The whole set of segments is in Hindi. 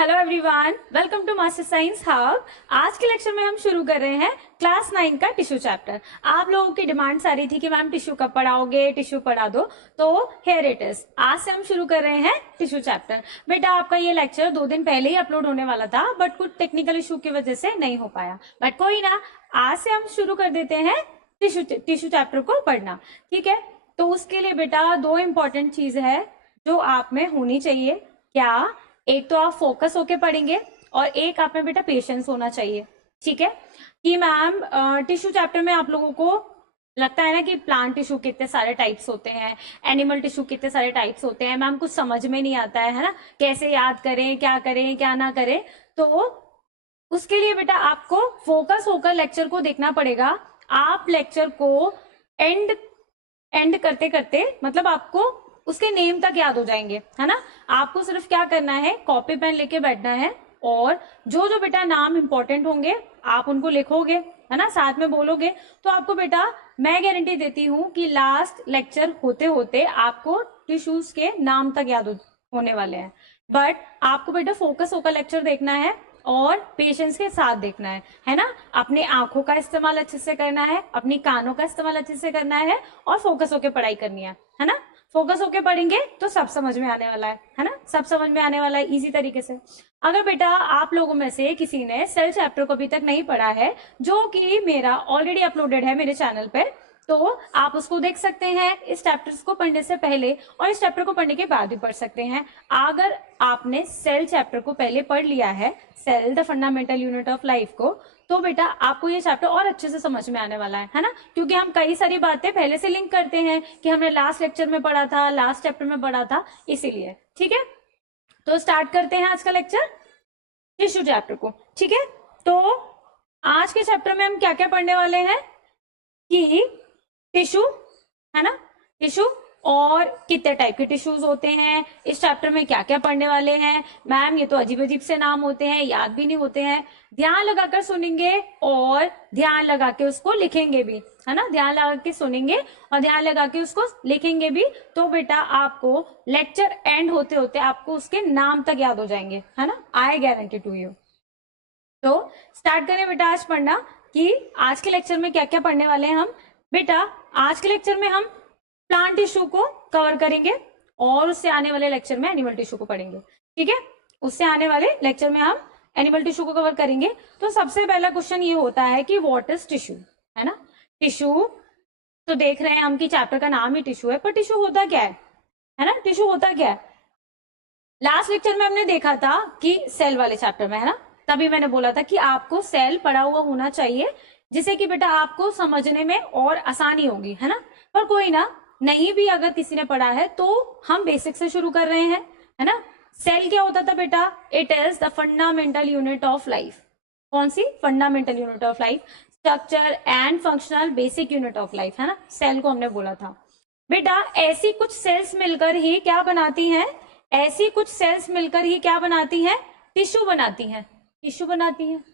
Hello everyone, welcome to Master Science Hub. आज के लेक्चर में हम शुरू कर रहे हैं क्लास 9 का टिश्यू चैप्टर। आप लोगों की डिमांड सारी थी कि मैम टिश्यू कब पढ़ाओगे, टिश्यू पढ़ा दो, तो हियर इट इज। आज से हम शुरू कर रहे हैं टिश्यू चैप्टर। बेटा आपका ये लेक्चर 2 दिन पहले ही अपलोड होने वाला था, बट कुछ टेक्निकल इशू की वजह से नहीं हो पाया, बट कोई ना, आज से हम शुरू कर देते हैं टिश्यू चैप्टर को पढ़ना। ठीक है, तो उसके लिए बेटा 2 इंपॉर्टेंट चीज है जो आप में होनी चाहिए। क्या? एक तो आप फोकस होके पढ़ेंगे और एक आप में बेटा पेशेंस होना चाहिए। ठीक है, कि मैम टिश्यू चैप्टर में आप लोगों को लगता है ना कि प्लांट टिश्यू कितने सारे टाइप्स होते हैं, एनिमल टिश्यू कितने सारे टाइप्स होते हैं, मैम कुछ समझ में नहीं आता है ना, कैसे याद करें, क्या ना करें। तो उसके लिए बेटा आपको फोकस होकर लेक्चर को देखना पड़ेगा। आप लेक्चर को एंड करते करते मतलब आपको उसके नेम तक याद हो जाएंगे, है ना। आपको सिर्फ क्या करना है, कॉपी पेन लेके बैठना है और जो जो बेटा नाम इंपॉर्टेंट होंगे आप उनको लिखोगे, है ना, साथ में बोलोगे, तो आपको बेटा मैं गारंटी देती हूँ कि लास्ट लेक्चर होते होते आपको टिश्यूज के नाम तक याद होने वाले हैं। बट आपको बेटा फोकस होकर लेक्चर देखना है और पेशेंस के साथ देखना है ना। अपने आंखों का इस्तेमाल अच्छे से करना है, अपनी कानों का इस्तेमाल अच्छे से करना है और फोकस होकर पढ़ाई करनी है ना। फोकस होके पढ़ेंगे तो सब समझ में आने वाला है ना, सब समझ में आने वाला है इजी तरीके से। अगर बेटा आप लोगों में से किसी ने सेल चैप्टर को अभी तक नहीं पढ़ा है, जो कि मेरा ऑलरेडी अपलोडेड है मेरे चैनल पे, तो आप उसको देख सकते हैं इस चैप्टर्स को पढ़ने से पहले और इस चैप्टर को पढ़ने के बाद भी पढ़ सकते हैं। अगर आपने सेल चैप्टर को पहले पढ़ लिया है, cell the fundamental unit of life को, तो बेटा आपको ये चैप्टर और अच्छे से समझ में आने वाला है ना, क्योंकि हम कई सारी बातें पहले से लिंक करते हैं कि हमने लास्ट लेक्चर में पढ़ा था, लास्ट चैप्टर में पढ़ा था, इसीलिए। ठीक है, तो स्टार्ट करते हैं आज का लेक्चर टिश्यू चैप्टर को। ठीक है, तो आज के चैप्टर में हम क्या क्या पढ़ने वाले हैं कि टिश्यू, है ना, टिश्यू और कितने टाइप के टिश्यूज होते हैं, इस चैप्टर में क्या क्या पढ़ने वाले हैं। मैम ये तो अजीब अजीब से नाम होते हैं, याद भी नहीं होते हैं। ध्यान लगाकर सुनेंगे और ध्यान लगा के उसको लिखेंगे भी, है ना, ध्यान लगा के सुनेंगे और ध्यान लगा के उसको लिखेंगे भी, तो बेटा आपको लेक्चर एंड होते होते आपको उसके नाम तक याद हो जाएंगे, है ना, आई गारंटी टू यू। तो स्टार्ट करें बेटा आज पढ़ना कि आज के लेक्चर में क्या क्या पढ़ने वाले हैं हम। बेटा आज के लेक्चर में हम प्लांट टिश्यू को कवर करेंगे और उससे आने वाले लेक्चर में एनिमल टिश्यू को पढ़ेंगे। ठीक है, उससे आने वाले लेक्चर में हम एनिमल टिश्यू को कवर करेंगे। तो सबसे पहला क्वेश्चन ये होता है कि व्हाट इज टिश्यू, है ना। टिश्यू तो देख रहे हैं हम कि चैप्टर का नाम ही टिश्यू है, पर टिश्यू होता क्या है ना, टिश्यू होता क्या है। लास्ट लेक्चर में हमने देखा था कि सेल वाले चैप्टर में, है ना, तभी मैंने बोला था कि आपको सेल पढ़ा हुआ होना चाहिए, जिससे कि बेटा आपको समझने में और आसानी होगी, है ना। पर कोई ना, नहीं भी अगर किसी ने पढ़ा है तो हम बेसिक से शुरू कर रहे हैं, है ना। सेल क्या होता था बेटा, it is the fundamental unit of life. कौन सी? Fundamental unit of life, structure and functional basic unit of life, है ना, सेल को हमने बोला था। बेटा ऐसी कुछ सेल्स मिलकर ही क्या बनाती हैं, ऐसी कुछ सेल्स मिलकर ही क्या बनाती हैं, टिश्यू बनाती हैं, टिश्यू बनाती हैं।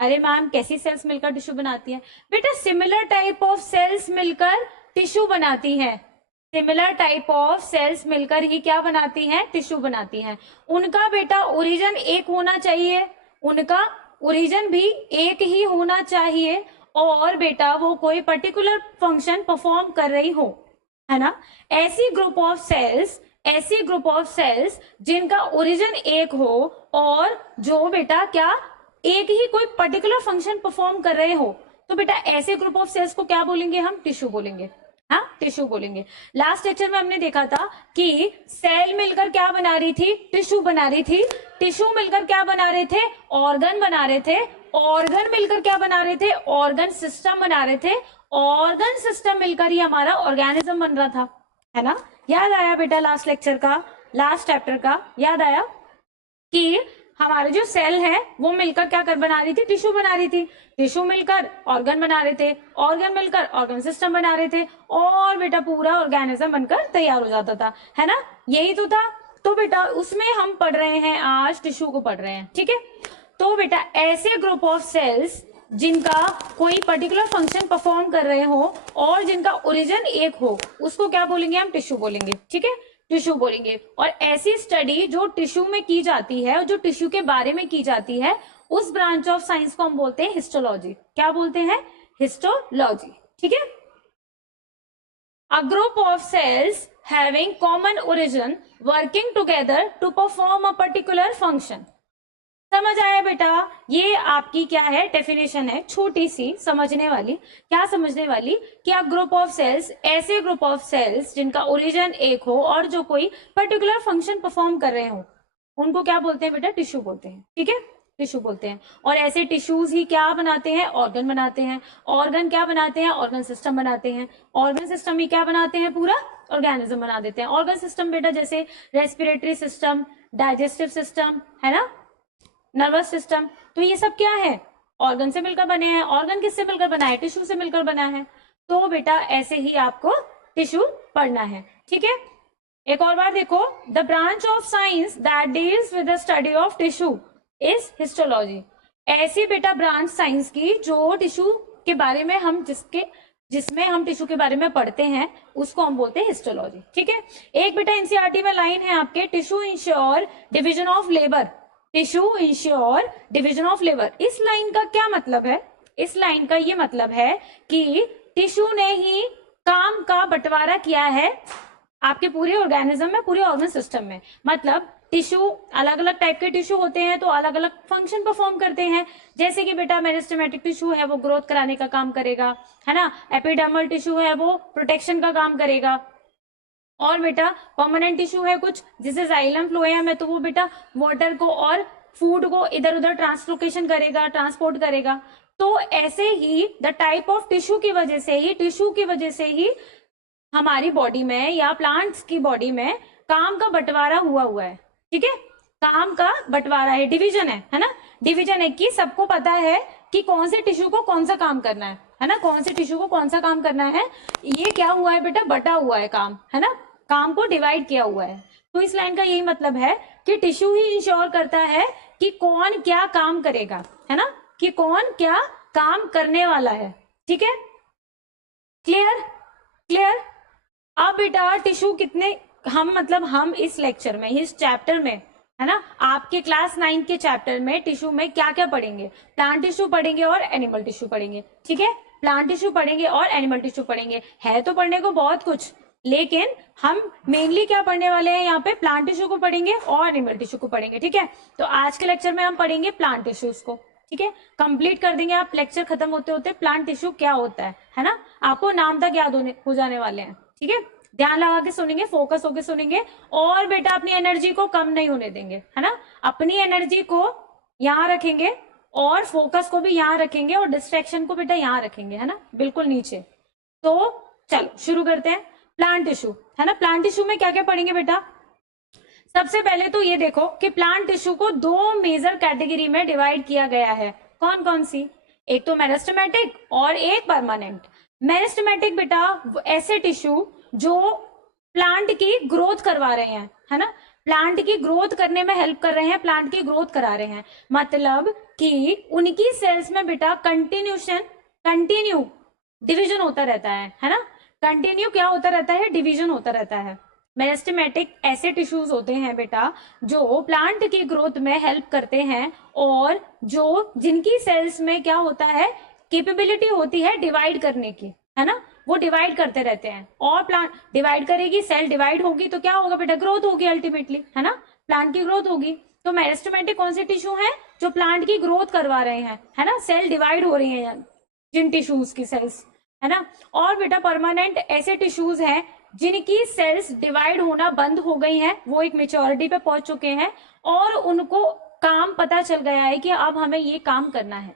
अरे मैम कैसी सेल्स मिलकर टिश्यू बनाती हैं? बेटा सिमिलर टाइप ऑफ सेल्स मिलकर टिश्यू बनाती हैं, सिमिलर टाइप ऑफ सेल्स मिलकर ही क्या बनाती हैं, टिश्यू बनाती हैं। उनका बेटा ओरिजिन एक होना चाहिए, उनका ओरिजिन भी एक ही होना चाहिए और बेटा वो कोई पर्टिकुलर फंक्शन परफॉर्म कर रही हो, है ना। ऐसी ग्रुप ऑफ सेल्स जिनका ओरिजिन एक हो और जो बेटा क्या एक ही कोई पर्टिकुलर फंक्शन परफॉर्म कर रहे हो, तो बेटा ऐसे ग्रुप ऑफ सेल्स को क्या बोलेंगे हम, टिश्यू बोलेंगे, हाँ टिश्यू बोलेंगे। लास्ट लेक्चर में हमने देखा था कि सेल मिलकर क्या बना रही थी, टिश्यू बना रही थी। टिश्यू मिलकर क्या बना रहे थे, ऑर्गन बना रहे थे। ऑर्गन मिलकर क्या बना रहे थे, ऑर्गन सिस्टम बना रहे थे। ऑर्गन सिस्टम मिलकर ही हमारा ऑर्गेनिज्म बन रहा था, है ना। याद आया बेटा लास्ट लेक्चर का, लास्ट चैप्टर का याद आया कि हमारे जो सेल है वो मिलकर क्या कर बना रही थी, टिश्यू बना रही थी। टिश्यू मिलकर ऑर्गन बना रहे थे, ऑर्गन मिलकर ऑर्गन सिस्टम बना रहे थे और बेटा पूरा ऑर्गेनिज्म बनकर तैयार हो जाता था, है ना, यही तो था। तो बेटा उसमें हम पढ़ रहे हैं आज, टिश्यू को पढ़ रहे हैं। ठीक है, तो बेटा ऐसे ग्रुप ऑफ सेल्स जिनका कोई पर्टिकुलर फंक्शन परफॉर्म कर रहे हो और जिनका ओरिजिन एक हो, उसको क्या बोलेंगे हम, टिश्यू बोलेंगे। ठीक है, टिश्यू बोलेंगे। और ऐसी स्टडी जो टिश्यू में की जाती है और जो टिश्यू के बारे में की जाती है, उस ब्रांच ऑफ साइंस को हम बोलते हैं हिस्टोलॉजी। क्या बोलते हैं? हिस्टोलॉजी। ठीक है। A group of cells having common origin working together to perform a particular function. समझ आया बेटा? ये आपकी क्या है? डेफिनेशन है, छोटी सी समझने वाली। क्या समझने वाली? कि आप ग्रुप ऑफ सेल्स, ऐसे ग्रुप ऑफ सेल्स जिनका ओरिजिन एक हो और जो कोई पर्टिकुलर फंक्शन परफॉर्म कर रहे हो, उनको क्या बोलते हैं बेटा? टिश्यू बोलते हैं। ठीक है, टिश्यू बोलते हैं। और ऐसे टिश्यूज ही क्या बनाते हैं? ऑर्गन बनाते हैं। ऑर्गन क्या बनाते हैं? ऑर्गन सिस्टम बनाते हैं। ऑर्गन सिस्टम ही क्या बनाते हैं? पूरा ऑर्गेनिज्म बना देते हैं। ऑर्गन सिस्टम बेटा जैसे रेस्पिरेटरी सिस्टम, डाइजेस्टिव सिस्टम, है ना, नर्वस सिस्टम, तो ये सब क्या है? ऑर्गन से मिलकर बने हैं। ऑर्गन किससे मिलकर बना है? टिश्यू से मिलकर बना है। तो बेटा ऐसे ही आपको टिश्यू पढ़ना है। ठीक है। एक और बार देखो, the branch of science that deals with the study of tissue is histology. ऐसी बेटा ब्रांच साइंस की जो टिश्यू के बारे में हम जिसमें हम टिश्यू के बारे में पढ़ते हैं, उसको हम बोलते हैं हिस्टोलॉजी। ठीक है। एक बेटा एनसीईआरटी में लाइन है आपके, tissue ensure division of labour. Tissue ensure division of labour. इस लाइन का क्या मतलब है? इस लाइन का ये मतलब है कि टिश्यू ने ही काम का बंटवारा किया है आपके पूरे ऑर्गेनिज्म में, पूरे ऑर्गन सिस्टम में। मतलब टिश्यू, अलग अलग टाइप के टिश्यू होते हैं तो अलग अलग फंक्शन परफॉर्म करते हैं। जैसे कि बेटा मेरिस्टेमेटिक टिश्यू है वो ग्रोथ कराने का काम करेगा, है ना। एपिडर्मल टिश्यू है वो प्रोटेक्शन का काम करेगा। और बेटा परमानेंट टिश्यू है कुछ, जिसे जाइलम फ्लोएम है, तो वो बेटा वाटर को और फूड को इधर उधर ट्रांसलोकेशन करेगा, ट्रांसपोर्ट करेगा। तो ऐसे ही द टाइप ऑफ टिश्यू की वजह से ही हमारी बॉडी में या प्लांट्स की बॉडी में काम का बंटवारा हुआ है। ठीक है, काम का बंटवारा है, डिवीजन है ना। डिवीजन है कि सबको पता है कि कौन से टिश्यू को कौन सा काम करना है ना, कौन से टिश्यू को कौन सा काम करना है। ये क्या हुआ है बेटा? बटा हुआ है काम, है ना, काम को डिवाइड किया हुआ है। तो इस लाइन का यही मतलब है कि टिश्यू ही इंश्योर करता है कि कौन क्या काम करेगा, है ना, कि कौन क्या काम करने वाला है। ठीक है, क्लियर क्लियर। अब बेटा टिश्यू कितने, हम इस लेक्चर में, इस चैप्टर में, है ना, आपके क्लास 9 के चैप्टर में टिश्यू में क्या क्या पढ़ेंगे? प्लांट टिश्यू पढ़ेंगे और एनिमल टिश्यू पढ़ेंगे। ठीक है, प्लांट टिश्यू पढ़ेंगे और एनिमल टिश्यू पढ़ेंगे। है तो पढ़ने को बहुत कुछ, लेकिन हम मेनली क्या पढ़ने वाले हैं यहाँ पे? प्लांट टिश्यू को पढ़ेंगे और एनिमल टिश्यू को पढ़ेंगे। ठीक है, तो आज के लेक्चर में हम पढ़ेंगे प्लांट टिश्यूज को। ठीक है, कंप्लीट कर देंगे आप, लेक्चर खत्म होते होते प्लांट टिश्यू क्या होता है ना, आपको नाम तक याद हो जाने वाले हैं। ठीक है, ध्यान लगा के सुनेंगे, फोकस होके सुनेंगे, और बेटा अपनी एनर्जी को कम नहीं होने देंगे, है ना। अपनी एनर्जी को यहाँ रखेंगे और फोकस को भी यहाँ रखेंगे और डिस्ट्रैक्शन को बेटा यहाँ रखेंगे, है ना, बिल्कुल नीचे। तो चलो शुरू करते हैं। प्लांट टिश्यू, है ना। प्लांट टिश्यू में क्या क्या पढ़ेंगे बेटा? सबसे पहले तो ये देखो कि प्लांट टिश्यू को दो मेजर कैटेगरी में डिवाइड किया गया है। कौन कौन सी? एक तो मेरिस्टेमेटिक और एक परमानेंट। मेरिस्टेमेटिक बेटा ऐसे टिश्यू जो प्लांट की ग्रोथ करवा रहे हैं, है ना, प्लांट की ग्रोथ करने में हेल्प कर रहे हैं, प्लांट की ग्रोथ करा रहे हैं। मतलब कि उनकी सेल्स में बेटा कंटिन्यू डिवीजन होता रहता है ना। कंटिन्यू क्या होता रहता है? डिवीजन होता रहता है। मेरिस्टेमेटिक ऐसे टिश्यूज होते हैं बेटा जो प्लांट की ग्रोथ में हेल्प करते हैं और जिनकी सेल्स में क्या होता है? कैपेबिलिटी होती है डिवाइड करने की, है ना, वो डिवाइड करते रहते हैं। और प्लांट डिवाइड करेगी, सेल डिवाइड होगी तो क्या होगा बेटा? ग्रोथ होगी अल्टीमेटली, है ना, प्लांट की ग्रोथ होगी। तो मेरिस्टेमेटिक कौन से टिश्यू हैं? जो प्लांट की ग्रोथ करवा रहे हैं, है ना, सेल डिवाइड हो रही है जिन टिश्यूज की सेल्स, है ना। और बेटा परमानेंट ऐसे टिश्यूज हैं जिनकी सेल्स डिवाइड होना बंद हो गई हैं, वो एक मेच्योरिटी पे पहुंच चुके हैं और उनको काम पता चल गया है कि अब हमें ये काम करना है।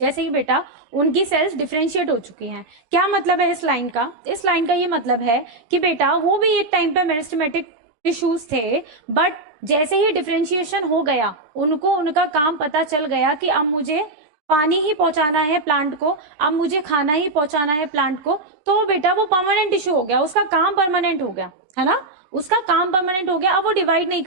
जैसे ही बेटा उनकी सेल्स डिफरेंशिएट हो चुकी हैं। क्या मतलब है इस लाइन का? इस लाइन का ये मतलब है कि बेटा वो भी एक टाइम पे मेरिस्टेमेटिक टिश्यूज थे, बट जैसे ही डिफरेंशिएशन हो गया, उनको उनका काम पता चल गया कि अब मुझे पानी ही पहुंचाना है प्लांट को, अब मुझे खाना ही पहुंचाना है प्लांट को, तो बेटा वो परमानेंट टिश्यू हो गया, उसका काम परमानेंट हो गया, है ना, उसका काम परमानेंट हो गया। अब वो डिवाइड नहीं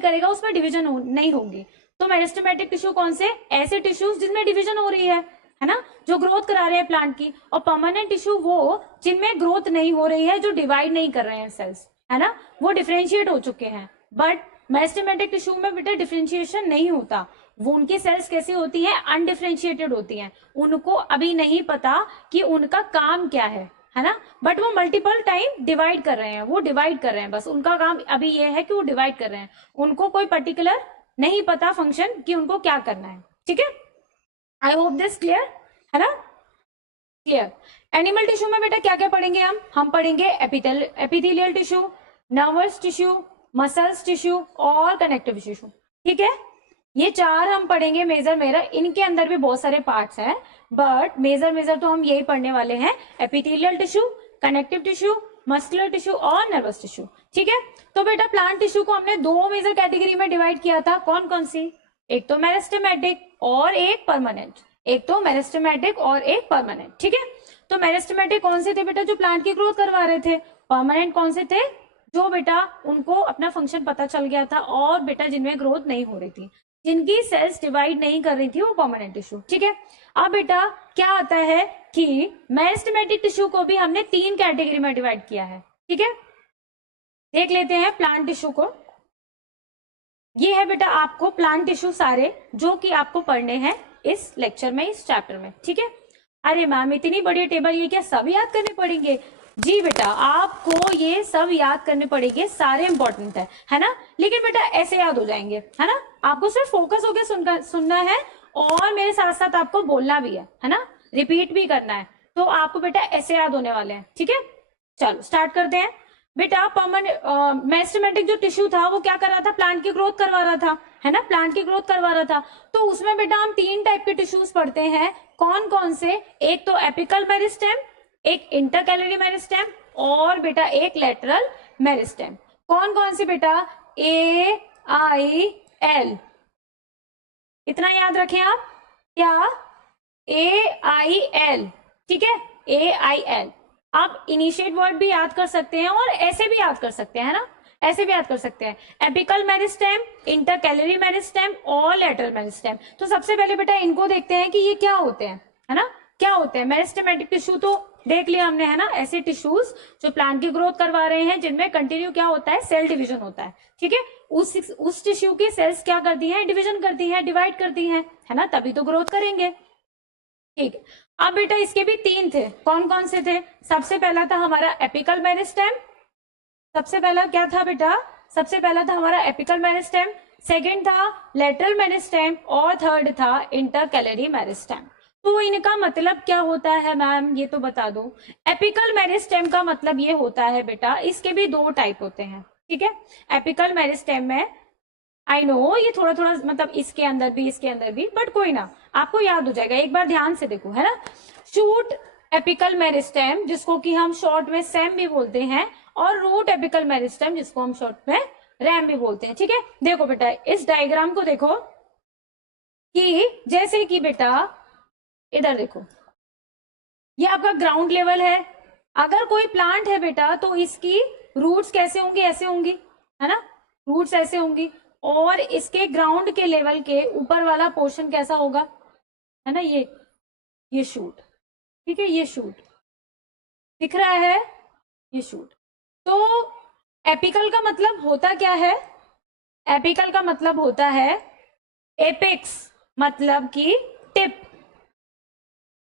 करेगा, उसमें डिवीजन नहीं होगी। तो मेरिस्टेमेटिक टिश्यू कौन से? ऐसे टिश्यूज जिनमें डिवीजन हो रही है, है ना, जो ग्रोथ करा रहे हैं प्लांट की, और परमानेंट टिश्यू वो जिनमें ग्रोथ नहीं हो रही है, जो डिवाइड नहीं कर रहे हैं सेल्स, है ना, वो डिफरेंशिएट हो चुके हैं। बट मेरिस्टेमेटिक टिश्यू में बेटा डिफरेंशिएशन नहीं होता, वो उनकी सेल्स कैसी होती हैं, अनडिफरेंशिएटेड होती हैं, उनको अभी नहीं पता कि उनका काम क्या है ना, बट वो मल्टीपल टाइम डिवाइड कर रहे हैं, वो डिवाइड कर रहे हैं, बस उनका काम अभी ये है कि वो डिवाइड कर रहे हैं, उनको कोई पर्टिकुलर नहीं पता फंक्शन कि उनको क्या करना है। ठीक है, आई होप दिस क्लियर है ना, क्लियर। एनिमल टिश्यू में बेटा क्या क्या पढ़ेंगे हम पढ़ेंगे epithelial tissue, nervous tissue, muscles tissue और कनेक्टिव टिश्यू। ठीक है, ये चार हम पढ़ेंगे मेजर मेजर, इनके अंदर भी बहुत सारे पार्ट्स हैं, बट मेजर तो हम यही पढ़ने वाले हैं, epithelial tissue, connective tissue, muscular tissue और नर्वस टिश्यू। ठीक है, तो बेटा प्लांट टिश्यू को हमने दो मेजर कैटेगरी में डिवाइड किया था, कौन कौन सी, एक तो मेरिस्टेमेटिक और एक परमानेंट, एक तो मेरिस्टेमेटिक और एक परमानेंट। ठीक है, तो मेरिस्टेमेटिक कौन से थे बेटा, जो प्लांट की ग्रोथ करवा रहे थे, परमानेंट कौन से थे, जो बेटा उनको अपना फंक्शन पता चल गया था और बेटा जिनमें ग्रोथ नहीं हो रही थी, जिनकी सेल्स डिवाइड नहीं कर रही थी, वो परमानेंट टिश्यू। ठीक है, अब बेटा क्या आता है कि मेरिस्टेमेटिक टिश्यू को भी हमने तीन कैटेगरी में डिवाइड किया है। ठीक है, देख लेते हैं प्लांट टिश्यू को। ये है बेटा आपको प्लांट टिश्यू सारे जो कि आपको पढ़ने हैं इस लेक्चर में, इस चैप्टर में। ठीक है, अरे मैम इतनी बड़ी टेबल, ये क्या सब याद करने पड़ेंगे? जी बेटा, आपको ये सब याद करने पड़ेंगे, सारे इंपॉर्टेंट है ना, लेकिन बेटा ऐसे याद हो जाएंगे, है ना, आपको सिर्फ फोकस होकर सुनना है और मेरे साथ साथ आपको बोलना भी है ना, रिपीट भी करना है, तो आपको बेटा ऐसे याद होने वाले हैं। ठीक है, चलो स्टार्ट करते हैं। बेटा मेरिस्टेमेटिक जो टिश्यू था वो क्या कर रहा था, प्लांट की ग्रोथ करवा रहा था, है ना, प्लांट की ग्रोथ करवा रहा था, तो उसमें बेटा हम तीन टाइप के टिश्यूज पढ़ते हैं, कौन कौन से, एक तो एपिकल मेरिस्टेम, एक इंटरकैलरी मेरिस्टेम और बेटा एक लेटरल मेरिस्टेम। कौन कौन सी बेटा, AIL, इतना याद रखें आप, क्या, AIL। ठीक है, AIL। आप इनिशिएट वर्ड भी याद कर सकते हैं और ऐसे भी याद कर सकते हैं, है ना, ऐसे भी याद कर सकते हैं, एपिकल मेरिस्टेम, इंटरकैलरी मेरिस्टेम और लेटरल मेरिस्टेम। तो सबसे पहले बेटा इनको देखते हैं कि ये क्या होते हैं, है ना, क्या होते हैं। मेरिस्टेमेटिक टिश्यू तो देख लिया हमने, है ना, ऐसे टिश्यूज जो प्लांट की ग्रोथ करवा रहे हैं, जिनमें कंटिन्यू क्या होता है, सेल डिवीजन होता है। ठीक है, उस टिश्यू की सेल्स क्या करती हैं, डिवीजन करती हैं, डिवाइड करती हैं, है ना, तभी तो ग्रोथ करेंगे। ठीक है, अब बेटा इसके भी तीन थे, कौन कौन से थे, सबसे पहला था हमारा एपिकल मेरिस्टेम, सबसे पहला क्या था बेटा, सबसे पहला था हमारा एपिकल मेरिस्टेम, सेकंड था लेटरल मेरिस्टेम और थर्ड था इंटरकैलरी मेरिस्टेम। तो इनका मतलब क्या होता है मैम, ये तो बता दो। एपिकल मेरिस्टेम का मतलब ये होता है बेटा, इसके भी दो टाइप होते हैं। ठीक है, एपिकल मेरिस्टेम में आई नो ये थोड़ा थोड़ा मतलब इसके अंदर भी, बट कोई ना, आपको याद हो जाएगा, एक बार ध्यान से देखो, है ना। शूट एपिकल मेरिस्टेम, जिसको कि हम शॉर्ट में सैम भी बोलते हैं, और रूट एपिकल मेरिस्टेम, जिसको हम शॉर्ट में रैम भी बोलते हैं। ठीक है, देखो बेटा इस डायग्राम को देखो कि जैसे कि बेटा इधर देखो, ये आपका ग्राउंड लेवल है, अगर कोई प्लांट है बेटा तो इसकी रूट्स कैसे होंगी, ऐसे होंगी, है ना, रूट्स ऐसे होंगी, और इसके ग्राउंड के लेवल के ऊपर वाला पोर्शन कैसा होगा, है ना, ये शूट। ठीक है, ये शूट दिख रहा है, ये शूट। तो एपिकल का मतलब होता क्या है, एपिकल का मतलब होता है एपेक्स, मतलब कि टिप।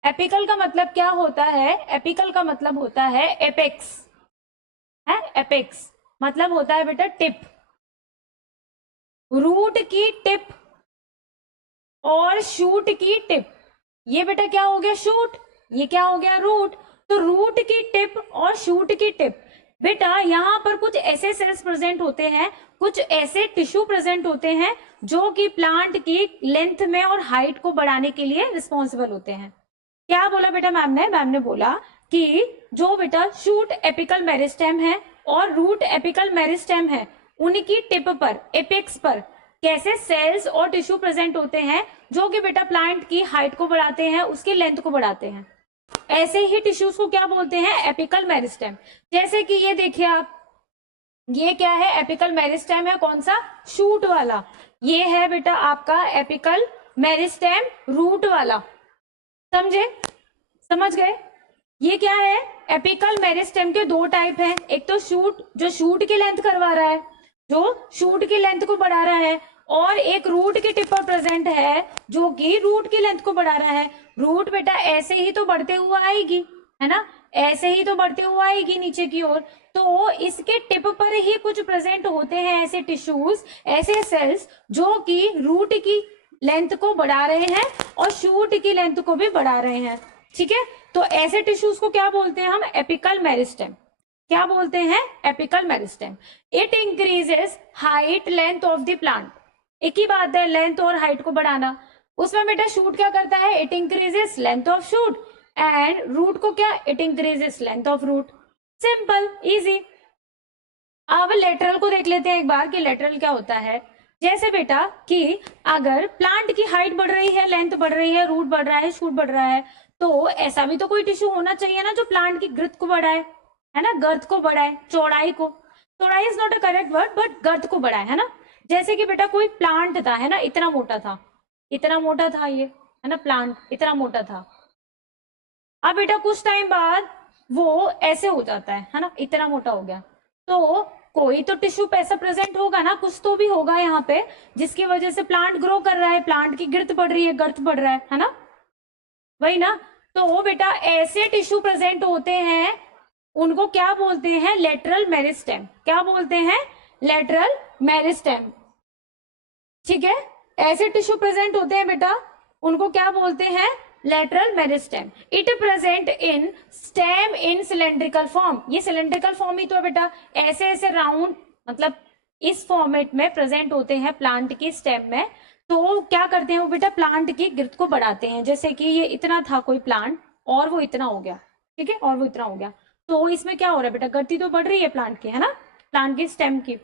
एपिकल का मतलब क्या होता है, एपिकल का मतलब होता है एपेक्स, है, एपेक्स मतलब होता है बेटा टिप, रूट की टिप और शूट की टिप। ये बेटा क्या हो गया, शूट, ये क्या हो गया, रूट। तो रूट की टिप और शूट की टिप, बेटा यहाँ पर कुछ ऐसे सेल्स प्रेजेंट होते हैं, कुछ ऐसे टिश्यू प्रेजेंट होते हैं जो कि प्लांट की लेंथ में और हाइट को बढ़ाने के लिए रिस्पॉन्सिबल होते हैं। क्या बोला बेटा मैम ने बोला कि जो बेटा शूट एपिकल मेरिस्टेम है और रूट एपिकल मेरिस्टेम है, उनकी टिप पर, एपेक्स पर कैसे सेल्स और टिश्यू प्रेजेंट होते हैं जो कि बेटा प्लांट की हाइट को बढ़ाते हैं, उसकी लेंथ को बढ़ाते हैं। ऐसे ही टिश्यूज को क्या बोलते हैं, एपिकल मेरिस्टेम। जैसे कि ये देखिए आप, ये क्या है, एपिकल मेरिस्टेम है, कौन सा, शूट वाला। ये है बेटा आपका एपिकल मेरिस्टेम रूट वाला। समझे? समझ गए? ये क्या है? एपिकल मेरिस्टेम के दो टाइप हैं, एक तो शूट, जो शूट की लेंथ करवा रहा है, जो शूट की लेंथ को बढ़ा रहा है, और एक रूट के टिप पर प्रेजेंट है जो कि रूट की लेंथ को बढ़ा रहा है। रूट बेटा ऐसे ही तो बढ़ते हुआ आएगी, है ना, ऐसे ही तो बढ़ते हुआ आएगी नीचे की ओर, तो इसके टिप पर ही कुछ प्रेजेंट होते हैं ऐसे टिश्यूज, ऐसे सेल्स जो कि रूट की लेंथ को बढ़ा रहे हैं और शूट की लेंथ को भी बढ़ा रहे हैं। ठीक है, तो ऐसे टिश्यूज को क्या बोलते हैं हम? Apical meristem. क्या बोलते हैं? Apical meristem. It increases height length of the plant. एक ही बात है, लेंथ और हाइट को बढ़ाना। उसमें बेटा शूट क्या करता है? It increases length of shoot, and root को क्या? It increases length of root. Simple, easy. अब लेटरल को देख लेते हैं एक बार कि लेटरल क्या होता है। जैसे बेटा कि अगर प्लांट की हाइट बढ़ रही है, लेंथ बढ़ रही है, रूट बढ़ रहा है, शूट बढ़ रहा है, तो ऐसा भी तो कोई टिश्यू होना चाहिए ना जो प्लांट की ग्रोथ को बढ़ाए, है ना, गर्थ को बढ़ाए, चौड़ाई को। चौड़ाई is not a correct word, but girth को बढ़ाए, है ना। जैसे कि बेटा कोई प्लांट था, है ना, इतना मोटा था, इतना मोटा था ये, है ना, प्लांट इतना मोटा था। अब बेटा कुछ टाइम बाद वो ऐसे हो जाता है ना, इतना मोटा हो गया, तो कोई तो टिश्यू ऐसा प्रेजेंट होगा ना, कुछ तो भी होगा यहाँ पे जिसकी वजह से प्लांट ग्रो कर रहा है, प्लांट की गिरथ बढ़ रही है, गर्थ बढ़ रहा है ना, वही ना। तो बेटा ऐसे टिश्यू प्रेजेंट होते हैं, उनको क्या बोलते हैं? Lateral meristem. क्या बोलते हैं? Lateral meristem. ठीक है, ऐसे टिश्यू प्रेजेंट होते हैं बेटा, उनको क्या बोलते हैं? Lateral meristem. It present in stem in cylindrical form. ये सिलेंड्रिकल फॉर्म ही तो है बेटा, ऐसे ऐसे राउंड, मतलब इस फॉर्मेट में प्रेजेंट होते हैं प्लांट की स्टेम में। तो क्या करते हैं वो बेटा? प्लांट की गिरथ को बढ़ाते हैं। जैसे कि ये इतना था कोई प्लांट और वो इतना हो गया, ठीक है, और वो इतना हो गया, तो इसमें क्या हो रहा है बेटा? गति तो बढ़ रही है प्लांट की, है ना, प्लांट की स्टेम की।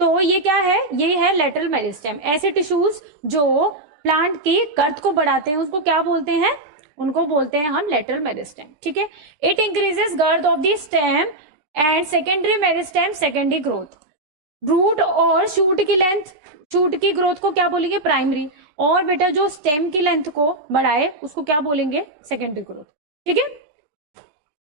तो ये क्या है? ये है लेटरल मेरिस्टेम। ऐसे टिश्यूज जो प्लांट की गर्थ को बढ़ाते हैं उसको क्या बोलते हैं? उनको बोलते हैं हम लेटरल मेरिस्टेम। ठीक है, it increases girth of the stem and secondary meristem secondary growth. Root और शूट की लेंथ, शूट की ग्रोथ को क्या बोलेंगे? प्राइमरी। और बेटा जो स्टेम की लेंथ को बढ़ाए उसको क्या बोलेंगे? Secondary growth. ठीक है,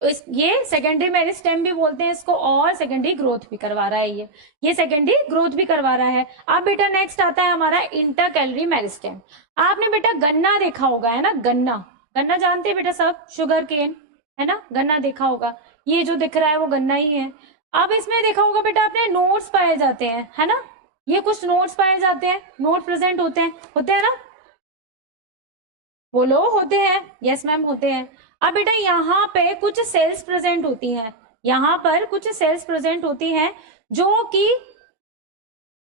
तो ये सेकेंडरी मेरिस्टेम भी बोलते हैं इसको, और सेकेंडरी ग्रोथ भी करवा रहा है ये सेकेंडरी ग्रोथ भी करवा रहा है। अब बेटा नेक्स्ट आता है हमारा इंटरकैलरी मेरिस्टेम। आपने बेटा गन्ना देखा होगा, है ना, गन्ना, गन्ना जानते हैं बेटा सब, शुगर केन, है ना, गन्ना देखा होगा, ये जो दिख रहा है वो गन्ना ही है। अब इसमें देखा होगा बेटा आपने, नोट्स पाए जाते हैं, है ना, ये कुछ नोट्स पाए जाते हैं, नोट प्रेजेंट होते हैं ना, बोलो होते हैं? यस मैम, होते हैं। अब बेटा यहाँ पे कुछ सेल्स प्रेजेंट होती हैं, यहाँ पर कुछ सेल्स प्रेजेंट होती हैं जो कि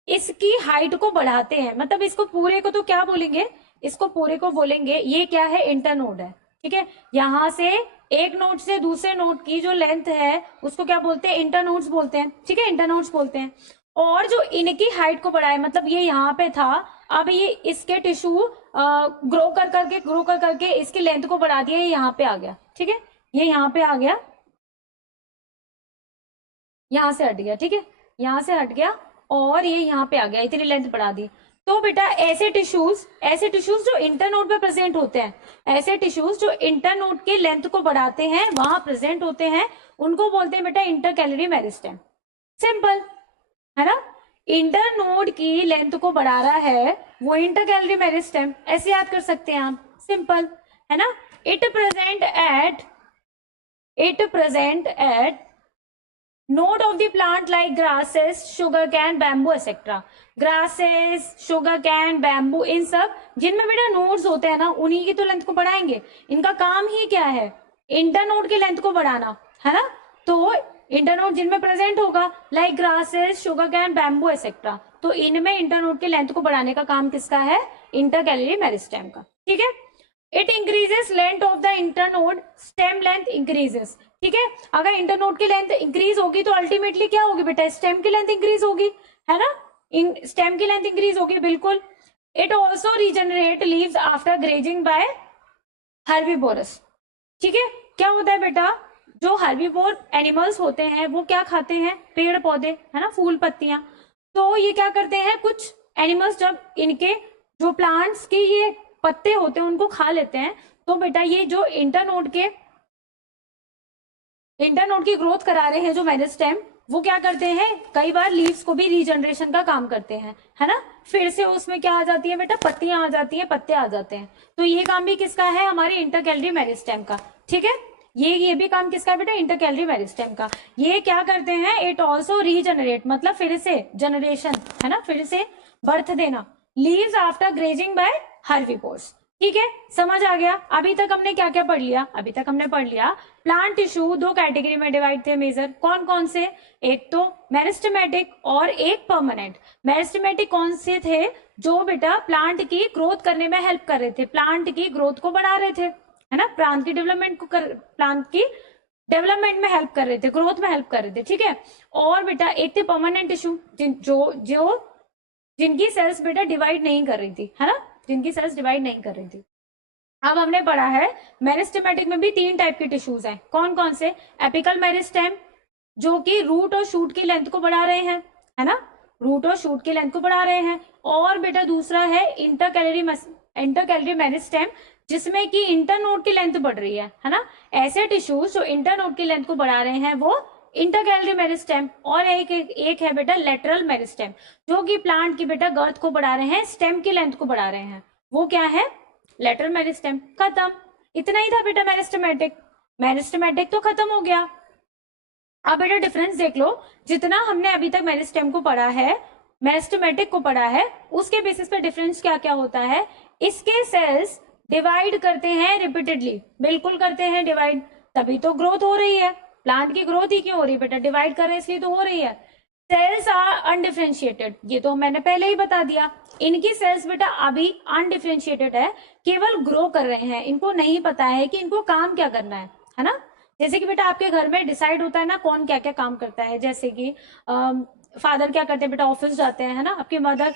इसकी हाइट को बढ़ाते हैं। मतलब इसको पूरे को तो क्या बोलेंगे? इसको पूरे को बोलेंगे, ये क्या है? इंटरनोड है। ठीक है, यहां से एक नोड से दूसरे नोड की जो लेंथ है उसको क्या बोलते हैं? इंटरनोड्स बोलते हैं। ठीक है, इंटरनोड्स बोलते हैं। और जो इनकी हाइट को बढ़ाए, मतलब ये यहाँ पे था, अब ये इसके टिश्यू ग्रो कर करके इसकी लेंथ को बढ़ा दिया, ये यहाँ पे आ गया। ठीक है, ये यहाँ पे आ गया, यहाँ से हट गया। ठीक है, यहाँ से हट गया और ये यहाँ पे आ गया, इतनी लेंथ बढ़ा दी। तो बेटा ऐसे टिश्यूज जो इंटरनोड पे प्रेजेंट होते हैं, ऐसे टिश्यूज जो इंटरनोड की लेंथ को बढ़ाते हैं वहां प्रेजेंट होते हैं, उनको बोलते हैं बेटा इंटरकैलरी मेरिस्टेम। सिंपल, है ना, इंटरनोड की लेंथ को बढ़ा रहा है वो इंटरकैलरी मेरिस्टेम, ऐसे याद कर सकते हैं आप, सिंपल, है ना। It present at node of the plant like grasses, sugar cane, bamboo etcetera. Grasses, sugar cane, bamboo, इन सब जिनमें बेटा नोड्स होते हैं ना, उन्हीं की तो लेंथ को बढ़ाएंगे। इनका काम ही क्या है? इंटरनोड की लेंथ को बढ़ाना, है ना। तो इंटरनोड जिनमें प्रेजेंट होगा like grasses, sugar cane, bamboo etcetera, तो इनमें इंटरनोड की लेंथ को बढ़ाने का काम किसका है? इंटरकैलरी मेरिस्टेम का। ठीक है, it increases length of the internode, stem length increases. ठीक है, अगर इंटरनोड की लेंथ इंक्रीज होगी तो अल्टीमेटली क्या होगी बेटा? स्टेम की लेंथ इंक्रीज होगी, है ना, स्टेम की लेंथ इंक्रीज होगी, बिल्कुल। It also regenerate leaves after grazing by herbivorous. ठीक है, क्या होता है बेटा? जो हर्बीवोर एनिमल्स होते हैं वो क्या खाते हैं? पेड़ पौधे, है ना, फूल पत्तियां। तो ये क्या करते हैं, कुछ एनिमल्स जब इनके जो प्लांट्स के ये पत्ते होते हैं उनको खा लेते हैं, तो बेटा ये जो इंटरनोड की ग्रोथ करा रहे हैं जो मेरिस्टेम, वो क्या करते हैं, कई बार लीव्स को भी रीजनरेशन का काम करते हैं, है ना। फिर से उसमें क्या आ जाती है बेटा, पत्तियां आ जाती हैं, पत्ते आ जाते हैं। तो ये काम भी किसका है, हमारे इंटरकैलरी मेरिस्टेम का। ठीक है, ये भी काम किसका है बेटा, इंटरकैलरी मेरिस्टेम का। ये क्या करते हैं, इट ऑल्सो रीजनरेट, मतलब फिर से जनरेशन, है ना, फिर से बर्थ देना, leaves after grazing by herbivores. ठीक है, समझ आ गया। अभी तक हमने क्या क्या पढ़ लिया, अभी तक हमने पढ़ लिया प्लांट टिश्यू दो कैटेगरी में डिवाइड थे मेजर, कौन कौन से, एक तो मेरिस्टेमेटिक और एक परमानेंट। मेरिस्टेमेटिक कौन से थे, जो बेटा प्लांट की ग्रोथ करने में हेल्प कर रहे थे, प्लांट की ग्रोथ को बढ़ा रहे थे, है ना, प्लांट की डेवलपमेंट में हेल्प कर रहे थे, ग्रोथ में हेल्प कर रहे थे। ठीक है, और बेटा एक थे परमानेंट टिश्यू, जिनकी सेल्स बेटा डिवाइड नहीं कर रही थी, है ना, जिनकी सेल्स डिवाइड नहीं कर रही थी। अब हमने पढ़ा है मेरिस्टेमेटिक में भी 3 टाइप के टिश्यूज हैं, कौन कौन से, एपिकल मेरिस्टेम जो कि रूट और शूट की लेंथ को बढ़ा रहे हैं, है ना, रूट और शूट की लेंथ को बढ़ा रहे हैं। और बेटा दूसरा है इंटरकैलरी मेरिस्टेम, जिसमें कि इंटरनोड की लेंथ बढ़ रही है ना। ऐसे टिश्यूज जो इंटरनोड की लेंथ को बढ़ा रहे हैं वो इंटरकैलरी मेरिस्टेम। और एक है बेटा लेटरल मेरिस्टेम, जो कि प्लांट की बेटा गर्थ को बढ़ा रहे हैं, स्टेम की लेंथ को बढ़ा रहे हैं, वो क्या है, लेटरल मेरिस्टेम। खत्म, इतना ही था बेटा मेरिस्टेमेटिक तो खत्म हो गया। अब बेटा डिफरेंस देख लो, जितना हमने अभी तक मेरिस्टेम को पढ़ा है, मेरिस्टेमेटिक को पढ़ा है, उसके बेसिस पे डिफरेंस क्या क्या होता है, इसके सेल्स डिवाइड करते हैं रिपीटेडली, बिल्कुल करते हैं डिवाइड, तभी तो ग्रोथ हो रही है, प्लांट की ग्रोथ ही क्यों हो रही है बेटा, डिवाइड कर रहे हैं इसलिए तो हो रही है। सेल्स आर अनडिफरेंशिएटेड, ये तो मैंने पहले ही बता दिया, इनकी सेल्स बेटा अभी अनडिफरेंशिएटेड है, केवल ग्रो कर रहे हैं, इनको नहीं पता है कि इनको काम क्या करना है ना। जैसे कि बेटा आपके घर में डिसाइड होता है ना कौन क्या क्या काम करता है, जैसे कि फादर क्या करते हैं बेटा, ऑफिस जाते हैं, है ना, आपकी मदर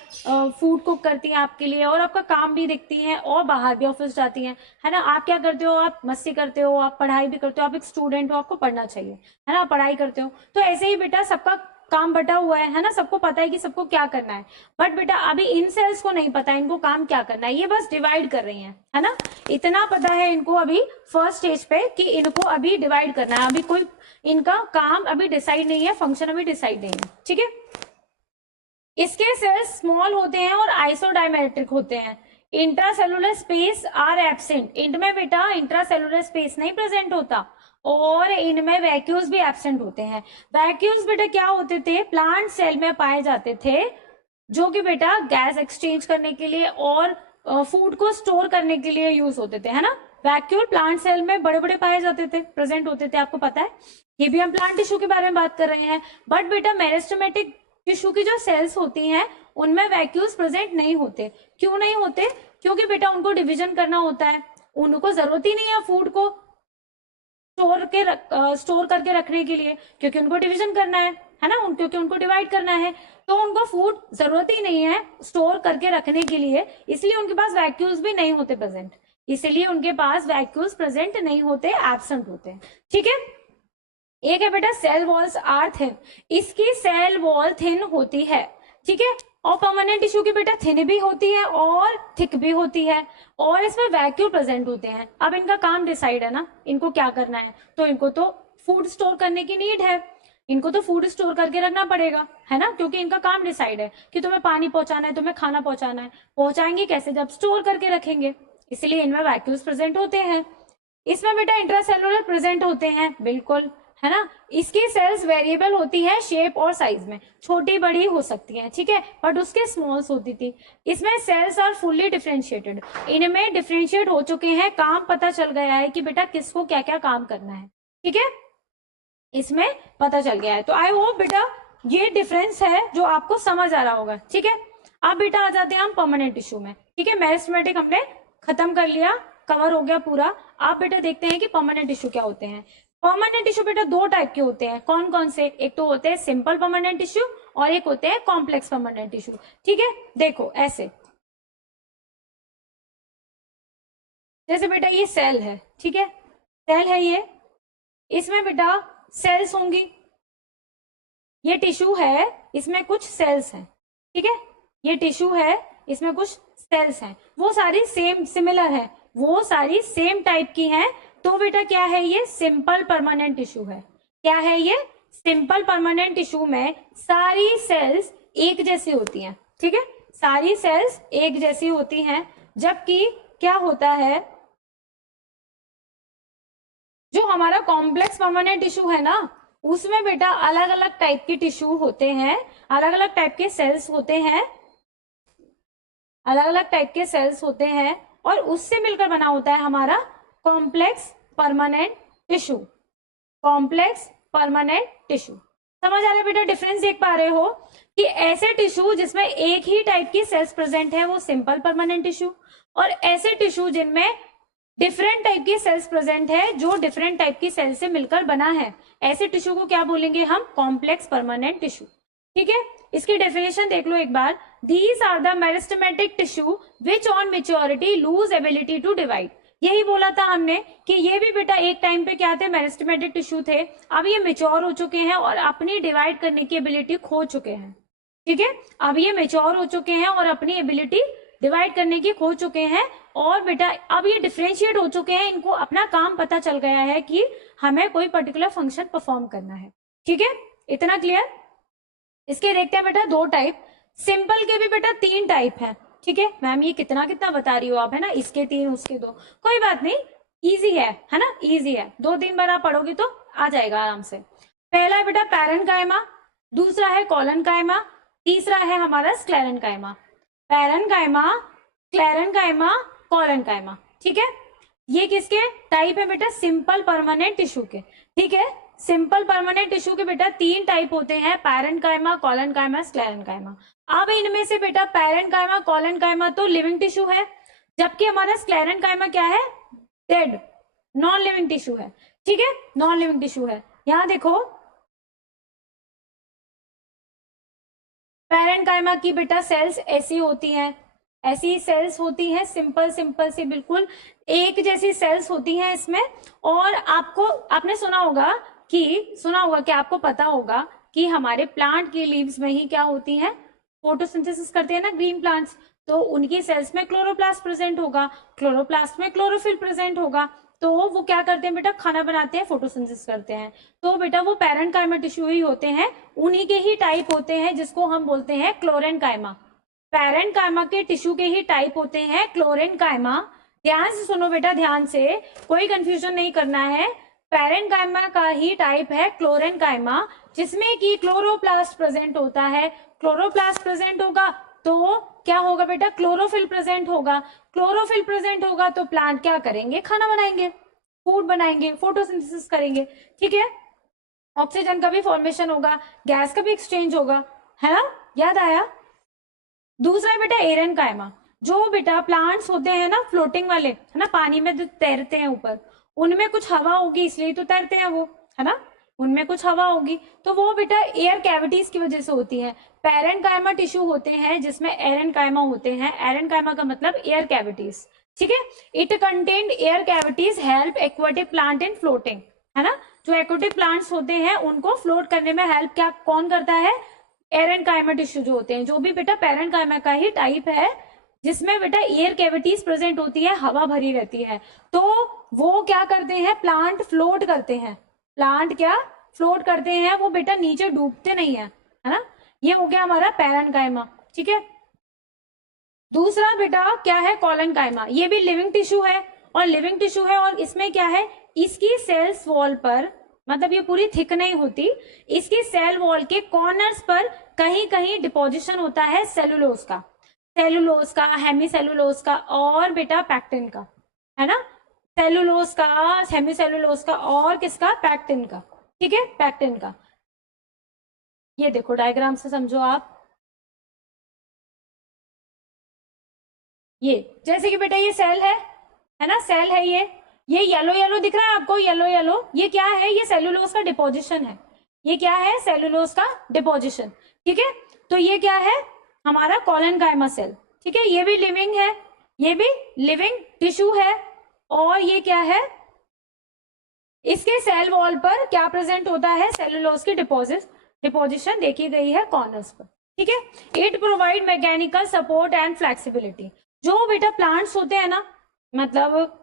फूड कुक करती है आपके लिए और आपका काम भी देखती हैं और बाहर भी ऑफिस जाती हैं, है ना। आप क्या करते हो, आप मस्ती करते हो, आप पढ़ाई भी करते हो, आप एक स्टूडेंट हो, आपको पढ़ना चाहिए, है ना, पढ़ाई करते हो। तो ऐसे ही बेटा सबका काम बटा हुआ है ना, सबको पता है कि सबको क्या करना है, बट बेटा अभी इन सेल्स को नहीं पता इनको काम क्या करना है, ये बस डिवाइड कर रही हैं, है ना। इतना पता है इनको अभी फर्स्ट स्टेज पे कि इनको अभी डिवाइड करना है, अभी कोई इनका काम अभी डिसाइड नहीं है, फंक्शन अभी डिसाइड नहीं है। ठीक है, इसके सेल्स स्मॉल होते हैं और आइसोडायमेट्रिक होते हैं। इंट्रासेलुलर स्पेस आर एब्सेंट, इनमें बेटा इंट्रासेलुलर स्पेस नहीं प्रेजेंट होता, और इनमें वैक्यूल्स भी एब्सेंट होते हैं। वैक्यूल्स बेटा क्या होते थे, प्लांट सेल में पाए जाते थे, जो कि बेटा गैस एक्सचेंज करने के लिए और फूड को स्टोर करने के लिए यूज होते थे, है ना। वैक्यूल प्लांट सेल में बड़े बड़े पाए जाते थे, प्रेजेंट होते थे, आपको पता है, ये भी हम प्लांट टिश्यू के बारे में बात कर रहे हैं। बट बेटा मेरिस्टेमेटिक टिश्यू की जो सेल्स होती हैं उनमें वैक्यूल्स प्रेजेंट नहीं होते। क्यों नहीं होते, क्योंकि बेटा उनको डिवीजन करना होता है, उनको जरूरत ही नहीं है फूड को स्टोर करके रखने के लिए, क्योंकि उनको डिवीजन करना है ना, क्योंकि उनको डिवाइड करना है, तो उनको फूड जरूरत ही नहीं है स्टोर करके रखने के लिए, इसलिए उनके पास वैक्यूल्स भी नहीं होते प्रेजेंट, इसलिए उनके पास वैक्यूल्स प्रेजेंट नहीं होते, एब्सेंट होते हैं। ठीक है, एक है बेटा सेल वॉल्स आर थिन, इसकी सेल वॉल थिन होती है। ठीक है, और परमानेंट टिश्यू की बेटा थिन भी होती है और थिक भी होती है, और इसमें वैक्यूल प्रेजेंट होते हैं। अब इनका काम डिसाइड है ना, इनको क्या करना है, तो इनको तो फूड स्टोर करने की नीड है, इनको तो फूड स्टोर करके रखना पड़ेगा, है ना, क्योंकि इनका काम डिसाइड है कि तुम्हें पानी पहुंचाना है, तुम्हें खाना पहुंचाना है, पहुंचाएंगे कैसे, जब स्टोर करके रखेंगे, इसलिए इनमें वैक्यूल्स प्रेजेंट होते हैं। इसमें बेटा इंट्रासेलुलर प्रेजेंट होते हैं, बिल्कुल, है ना। इसकी सेल्स वेरिएबल होती है शेप और साइज में, छोटी बड़ी हो सकती हैं, ठीक है, बट उसके स्मॉल्स होती थी। इसमें सेल्स आर फुल्ली डिफरेंशिएटेड, इनमें डिफरेंशिएट हो चुके हैं, काम पता चल गया है कि बेटा किसको क्या क्या काम करना है। ठीक है, इसमें पता चल गया है। तो आई होप बेटा ये डिफरेंस है जो आपको समझ आ रहा होगा। ठीक है, अब बेटा आ जाते हैं हम परमानेंट टिश्यू में। ठीक है, मेरिस्टेमेटिक हमने खत्म कर लिया, कवर हो गया पूरा। आप बेटा देखते हैं कि परमानेंट टिश्यू क्या होते हैं। परमानेंट टिश्यू बेटा 2 टाइप के होते हैं, कौन कौन से, एक तो होते हैं सिंपल परमानेंट टिश्यू और एक होते हैं कॉम्प्लेक्स परमानेंट टिश्यू। ठीक है, देखो ऐसे, जैसे बेटा ये सेल है, ठीक है, सेल है ये, इसमें बेटा सेल्स होंगी, ये टिश्यू है, इसमें कुछ सेल्स हैं। ठीक है, ये टिश्यू है, इसमें कुछ सेल्स हैं, वो सारी सेम सिमिलर है, वो सारी सेम टाइप की हैं, तो बेटा क्या है, ये सिंपल परमानेंट टिश्यू है। क्या है ये, सिंपल परमानेंट टिश्यू में सारी सेल्स एक जैसी होती हैं, ठीक है, सारी सेल्स एक जैसी होती हैं। जबकि क्या होता है, जो हमारा कॉम्प्लेक्स परमानेंट टिश्यू है ना, उसमें बेटा अलग अलग टाइप के टिश्यू होते हैं, अलग अलग टाइप के सेल्स होते हैं, अलग अलग टाइप के सेल्स होते हैं, और उससे मिलकर बना होता है हमारा complex permanent tissue. Complex permanent tissue, समझ आ रहा है बेटा, डिफरेंस देख पा रहे हो कि ऐसे टिश्यू जिसमें एक ही टाइप की सेल्स प्रेजेंट है वो सिंपल परमानेंट टिश्यू, और ऐसे टिश्यू जिनमें डिफरेंट टाइप की सेल्स प्रेजेंट है, जो डिफरेंट टाइप की सेल से मिलकर बना है, ऐसे टिश्यू को क्या बोलेंगे हम, कॉम्प्लेक्स परमानेंट टिश्यू। ठीक है, इसकी डेफिनेशन देख लो एक बार, these are the meristematic tissue which on maturity lose ability to divide. यही बोला था हमने कि ये भी बेटा एक टाइम पे क्या थे, मेरिस्टेमेटिक टिश्यू थे, अब ये मेच्योर हो चुके हैं और अपनी डिवाइड करने की एबिलिटी खो चुके हैं। ठीक है, अब ये मेच्योर हो चुके हैं और अपनी एबिलिटी डिवाइड करने की खो चुके हैं, और बेटा अब ये डिफ्रेंशिएट हो चुके हैं, इनको अपना काम पता चल गया है कि हमें कोई पर्टिकुलर फंक्शन परफॉर्म करना है। ठीक है, इतना क्लियर। इसके देखते हैं बेटा दो टाइप, सिंपल के भी बेटा तीन टाइप है। ठीक है, मैम ये कितना कितना बता रही हो आप, है ना, इसके तीन उसके दो, कोई बात नहीं, इजी है ना, इजी है, दो तीन बार आप पढ़ोगे तो आ जाएगा आराम से। पहला है बेटा पैरेन्काइमा, दूसरा है कोलेनकाइमा, तीसरा है हमारा स्क्लेरेन्काइमा। Parenchyma, sclerenchyma, collenchyma. ठीक है, ये किसके टाइप है बेटा, सिंपल परमानेंट टिश्यू के। ठीक है, सिंपल परमानेंट टिश्यू के बेटा तीन टाइप होते हैं, पैरेन्काइमा, कोलेनकाइमा, स्क्लेरेन्काइमा। अब इनमें से बेटा पैरेन्काइमा, कोलेनकाइमा तो लिविंग टिश्यू है, जबकि हमारा स्क्लेरेन्काइमा क्या है, डेड, नॉन लिविंग टिश्यू है। ठीक है, नॉन लिविंग टिश्यू है। यहां देखो पैरेन्काइमा की बेटा सेल्स ऐसी होती हैं, ऐसी सेल्स होती हैं, सिंपल सिंपल सी बिल्कुल एक जैसी सेल्स होती हैं इसमें। और आपने सुना होगा कि आपको पता होगा कि हमारे प्लांट की लीव्स में ही क्या होती हैं, फोटोसिंथेसिस करते हैं ना ग्रीन प्लांट्स, तो उनकी सेल्स में क्लोरोप्लास्ट प्रेजेंट होगा, क्लोरोप्लास्ट में क्लोरोफिल प्रेजेंट होगा, तो वो क्या करते हैं बेटा, खाना बनाते हैं, फोटोसिंथेसिस करते हैं। तो बेटा वो पैरेन्काइमा टिश्यू ही होते हैं, उन्हीं के ही टाइप होते हैं, जिसको हम बोलते हैं क्लोरेन्काइमा। पैरेन्काइमा के टिश्यू के ही टाइप होते हैं क्लोरेन्काइमा। ध्यान से सुनो बेटा, ध्यान से, कोई कंफ्यूजन नहीं करना है। पैरेन्काइमा का ही टाइप है क्लोरेन्काइमा, जिसमें कि क्लोरोप्लास्ट प्रेजेंट होता है। क्लोरोप्लास्ट प्रेजेंट होगा तो क्या होगा बेटा, क्लोरोफिल प्रेजेंट होगा। क्लोरोफिल प्रेजेंट होगा तो प्लांट क्या करेंगे, खाना बनाएंगे, फूड बनाएंगे, फोटोसिंथेसिस करेंगे। ठीक है, ऑक्सीजन का भी फॉर्मेशन होगा, गैस का भी एक्सचेंज होगा, है ना, याद आया। दूसरा है बेटा एरेन्काइमा, जो बेटा प्लांट्स होते हैं ना फ्लोटिंग वाले, है ना, पानी में जो तैरते हैं ऊपर, उनमें कुछ हवा होगी इसलिए तो तैरते हैं वो, है ना, उनमें कुछ हवा होगी, तो वो बेटा एयर कैविटीज की वजह से होती है। पैरेन्काइमा टिश्यू होते हैं जिसमें एरेन्काइमा होते हैं, एरेन्काइमा का मतलब एयर कैविटीज। ठीक है, it contained air cavities help aquatic plant in floating, है ना, जो एक्वाटिक प्लांट्स होते हैं उनको फ्लोट करने में हेल्प क्या कौन करता है, एरेन्काइमा टिश्यू जो होते हैं, जो भी बेटा पैरेन्काइमा का ही टाइप है, जिसमें बेटा एयर कैविटीज प्रेजेंट होती है, हवा भरी रहती है, तो वो क्या करते हैं, प्लांट फ्लोट करते हैं, प्लांट क्या फ्लोट करते हैं, वो बेटा नीचे डूबते नहीं है, है ना। ये हो गया हमारा पैरेन्काइमा। ठीक है, दूसरा बेटा क्या है, कोलेनकाइमा, ये भी लिविंग टिश्यू है, और लिविंग टिश्यू है, और इसमें क्या है, इसकी सेल्स वॉल पर, मतलब ये पूरी थिक नहीं होती, इसकी सेल वॉल के कॉर्नर्स पर कहीं कहीं डिपोजिशन होता है सेलुलोज का, सेलुलोज का, हेमीसेलुलोज का, और बेटा पैक्टिन का, है ना, सेलुलोज का, हेमीसेलुलोज का, और किसका, पैक्टिन का। ठीक है, पैक्टिन का। ये देखो डायग्राम से समझो आप, ये जैसे कि बेटा ये सेल है ना, सेल है, ये येलो येलो दिख रहा है आपको, येलो येलो, ये क्या है, ये सेलुलोज का डिपोजिशन है, ये क्या है, सेलुलोज का डिपोजिशन। ठीक है, तो ये क्या है, हमारा कोलेनकाइमा सेल। ठीक है, ये भी लिविंग है, ये भी लिविंग टिश्यू है, और ये क्या है, इसके सेल वॉल पर क्या प्रेजेंट होता है, सेलुलोज की डिपोजिशन देखी गई है कॉर्नर्स पर। ठीक है, it provide mechanical support and flexibility. जो बेटा प्लांट्स होते हैं ना, मतलब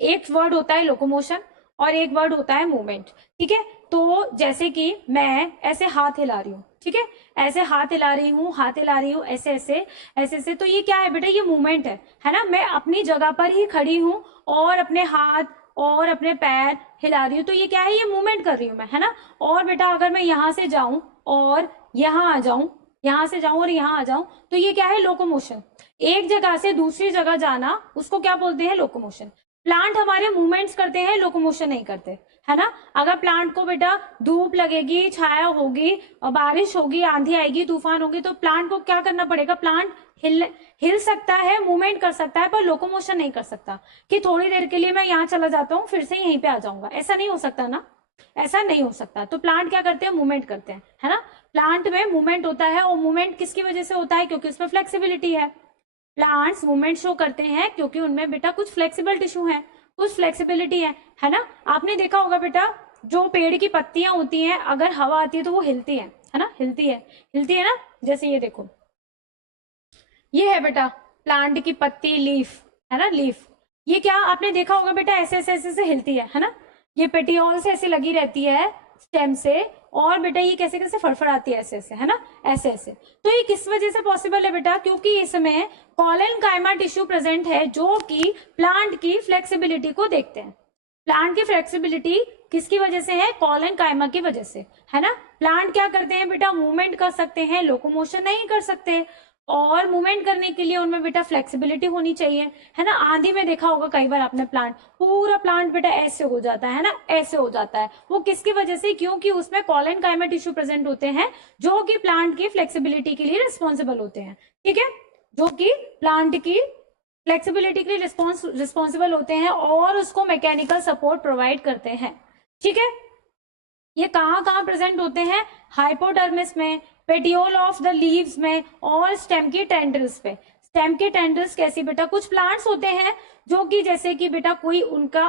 एक वर्ड होता है लोकोमोशन और एक वर्ड होता है मूवमेंट, ठीक है। तो जैसे कि मैं ऐसे हाथ हिला रही हूँ, ठीक है, ऐसे हाथ हिला रही हूँ, हाथ हिला रही हूँ, ऐसे ऐसे ऐसे ऐसे, तो ये क्या है बेटा, ये मूवमेंट है ना। मैं अपनी जगह पर ही खड़ी हूँ और अपने हाथ और अपने पैर हिला रही हूँ, तो ये क्या है, ये मूवमेंट कर रही हूँ मैं, है ना। और बेटा अगर मैं यहाँ से जाऊं और यहाँ आ जाऊं, यहाँ से जाऊं और यहाँ आ जाऊं, तो ये क्या है, लोकोमोशन। एक जगह से दूसरी जगह जाना, उसको क्या बोलते हैं, लोकोमोशन। प्लांट हमारे मूवमेंट्स करते हैं, लोकोमोशन नहीं करते, है ना। अगर प्लांट को बेटा धूप लगेगी, छाया होगी, बारिश होगी, आंधी आएगी, तूफान होगी, तो प्लांट को क्या करना पड़ेगा, प्लांट हिल सकता है, मूवमेंट कर सकता है, पर लोकोमोशन नहीं कर सकता कि थोड़ी देर के लिए मैं यहाँ चला जाता हूँ फिर से यहीं पे आ जाऊंगा, ऐसा नहीं हो सकता ना, ऐसा नहीं हो सकता। तो प्लांट क्या करते हैं, मूवमेंट करते हैं, है ना। प्लांट में मूवमेंट होता है, और मूवमेंट किसकी वजह से होता है, क्योंकि उसमें फ्लेक्सिबिलिटी है। प्लांट्स मूवमेंट शो करते हैं क्योंकि उनमें बेटा कुछ फ्लेक्सिबल टिश्यू है, कुछ फ्लेक्सिबिलिटी है ना। आपने देखा होगा बेटा, जो पेड़ की पत्तियां होती हैं, अगर हवा आती है तो वो हिलती है ना, हिलती है ना। जैसे ये देखो, ये है बेटा प्लांट की पत्ती, लीफ, है ना, लीफ। ये क्या आपने देखा होगा बेटा, ऐसे ऐसे ऐसे ऐसे हिलती है ना। ये पेटियोल से ऐसे लगी रहती है स्टेम से, और बेटा ये कैसे कैसे फड़फड़ाती है, ऐसे ऐसे, है ना, ऐसे ऐसे। तो ये किस वजह से पॉसिबल है बेटा, क्योंकि इसमें कॉलेनकाइमा टिश्यू प्रेजेंट है, जो कि प्लांट की फ्लेक्सिबिलिटी को देखते हैं। प्लांट की फ्लेक्सिबिलिटी किसकी वजह से है, कॉलेनकाइमा की वजह से, है ना। प्लांट क्या करते हैं बेटा, मूवमेंट कर सकते हैं, लोकोमोशन नहीं कर सकते, और मूवमेंट करने के लिए उनमें बेटा फ्लेक्सिबिलिटी होनी चाहिए, है ना। आंधी में देखा होगा कई बार आपने, प्लांट पूरा प्लांट बेटा ऐसे हो जाता है ना, ऐसे हो जाता है, वो किसकी वजह से, क्योंकि उसमें कॉलेनकाइमा टिश्यू प्रेजेंट होते हैं, जो कि प्लांट की फ्लेक्सिबिलिटी के लिए रिस्पॉन्सिबल होते हैं, ठीक है, जो कि प्लांट की फ्लेक्सिबिलिटी के लिए रिस्पॉन्सिबल होते हैं और उसको मैकेनिकल सपोर्ट प्रोवाइड करते हैं, ठीक है। ये कहाँ कहाँ प्रेजेंट होते हैं, हाइपोडर्मिस में, पेटियोल ऑफ द लीव्स में, और स्टेम की टेंड्रिल्स पे। स्टेम के टेंड्रिल्स कैसी बेटा, कुछ प्लांट्स होते हैं जो कि जैसे कि बेटा कोई उनका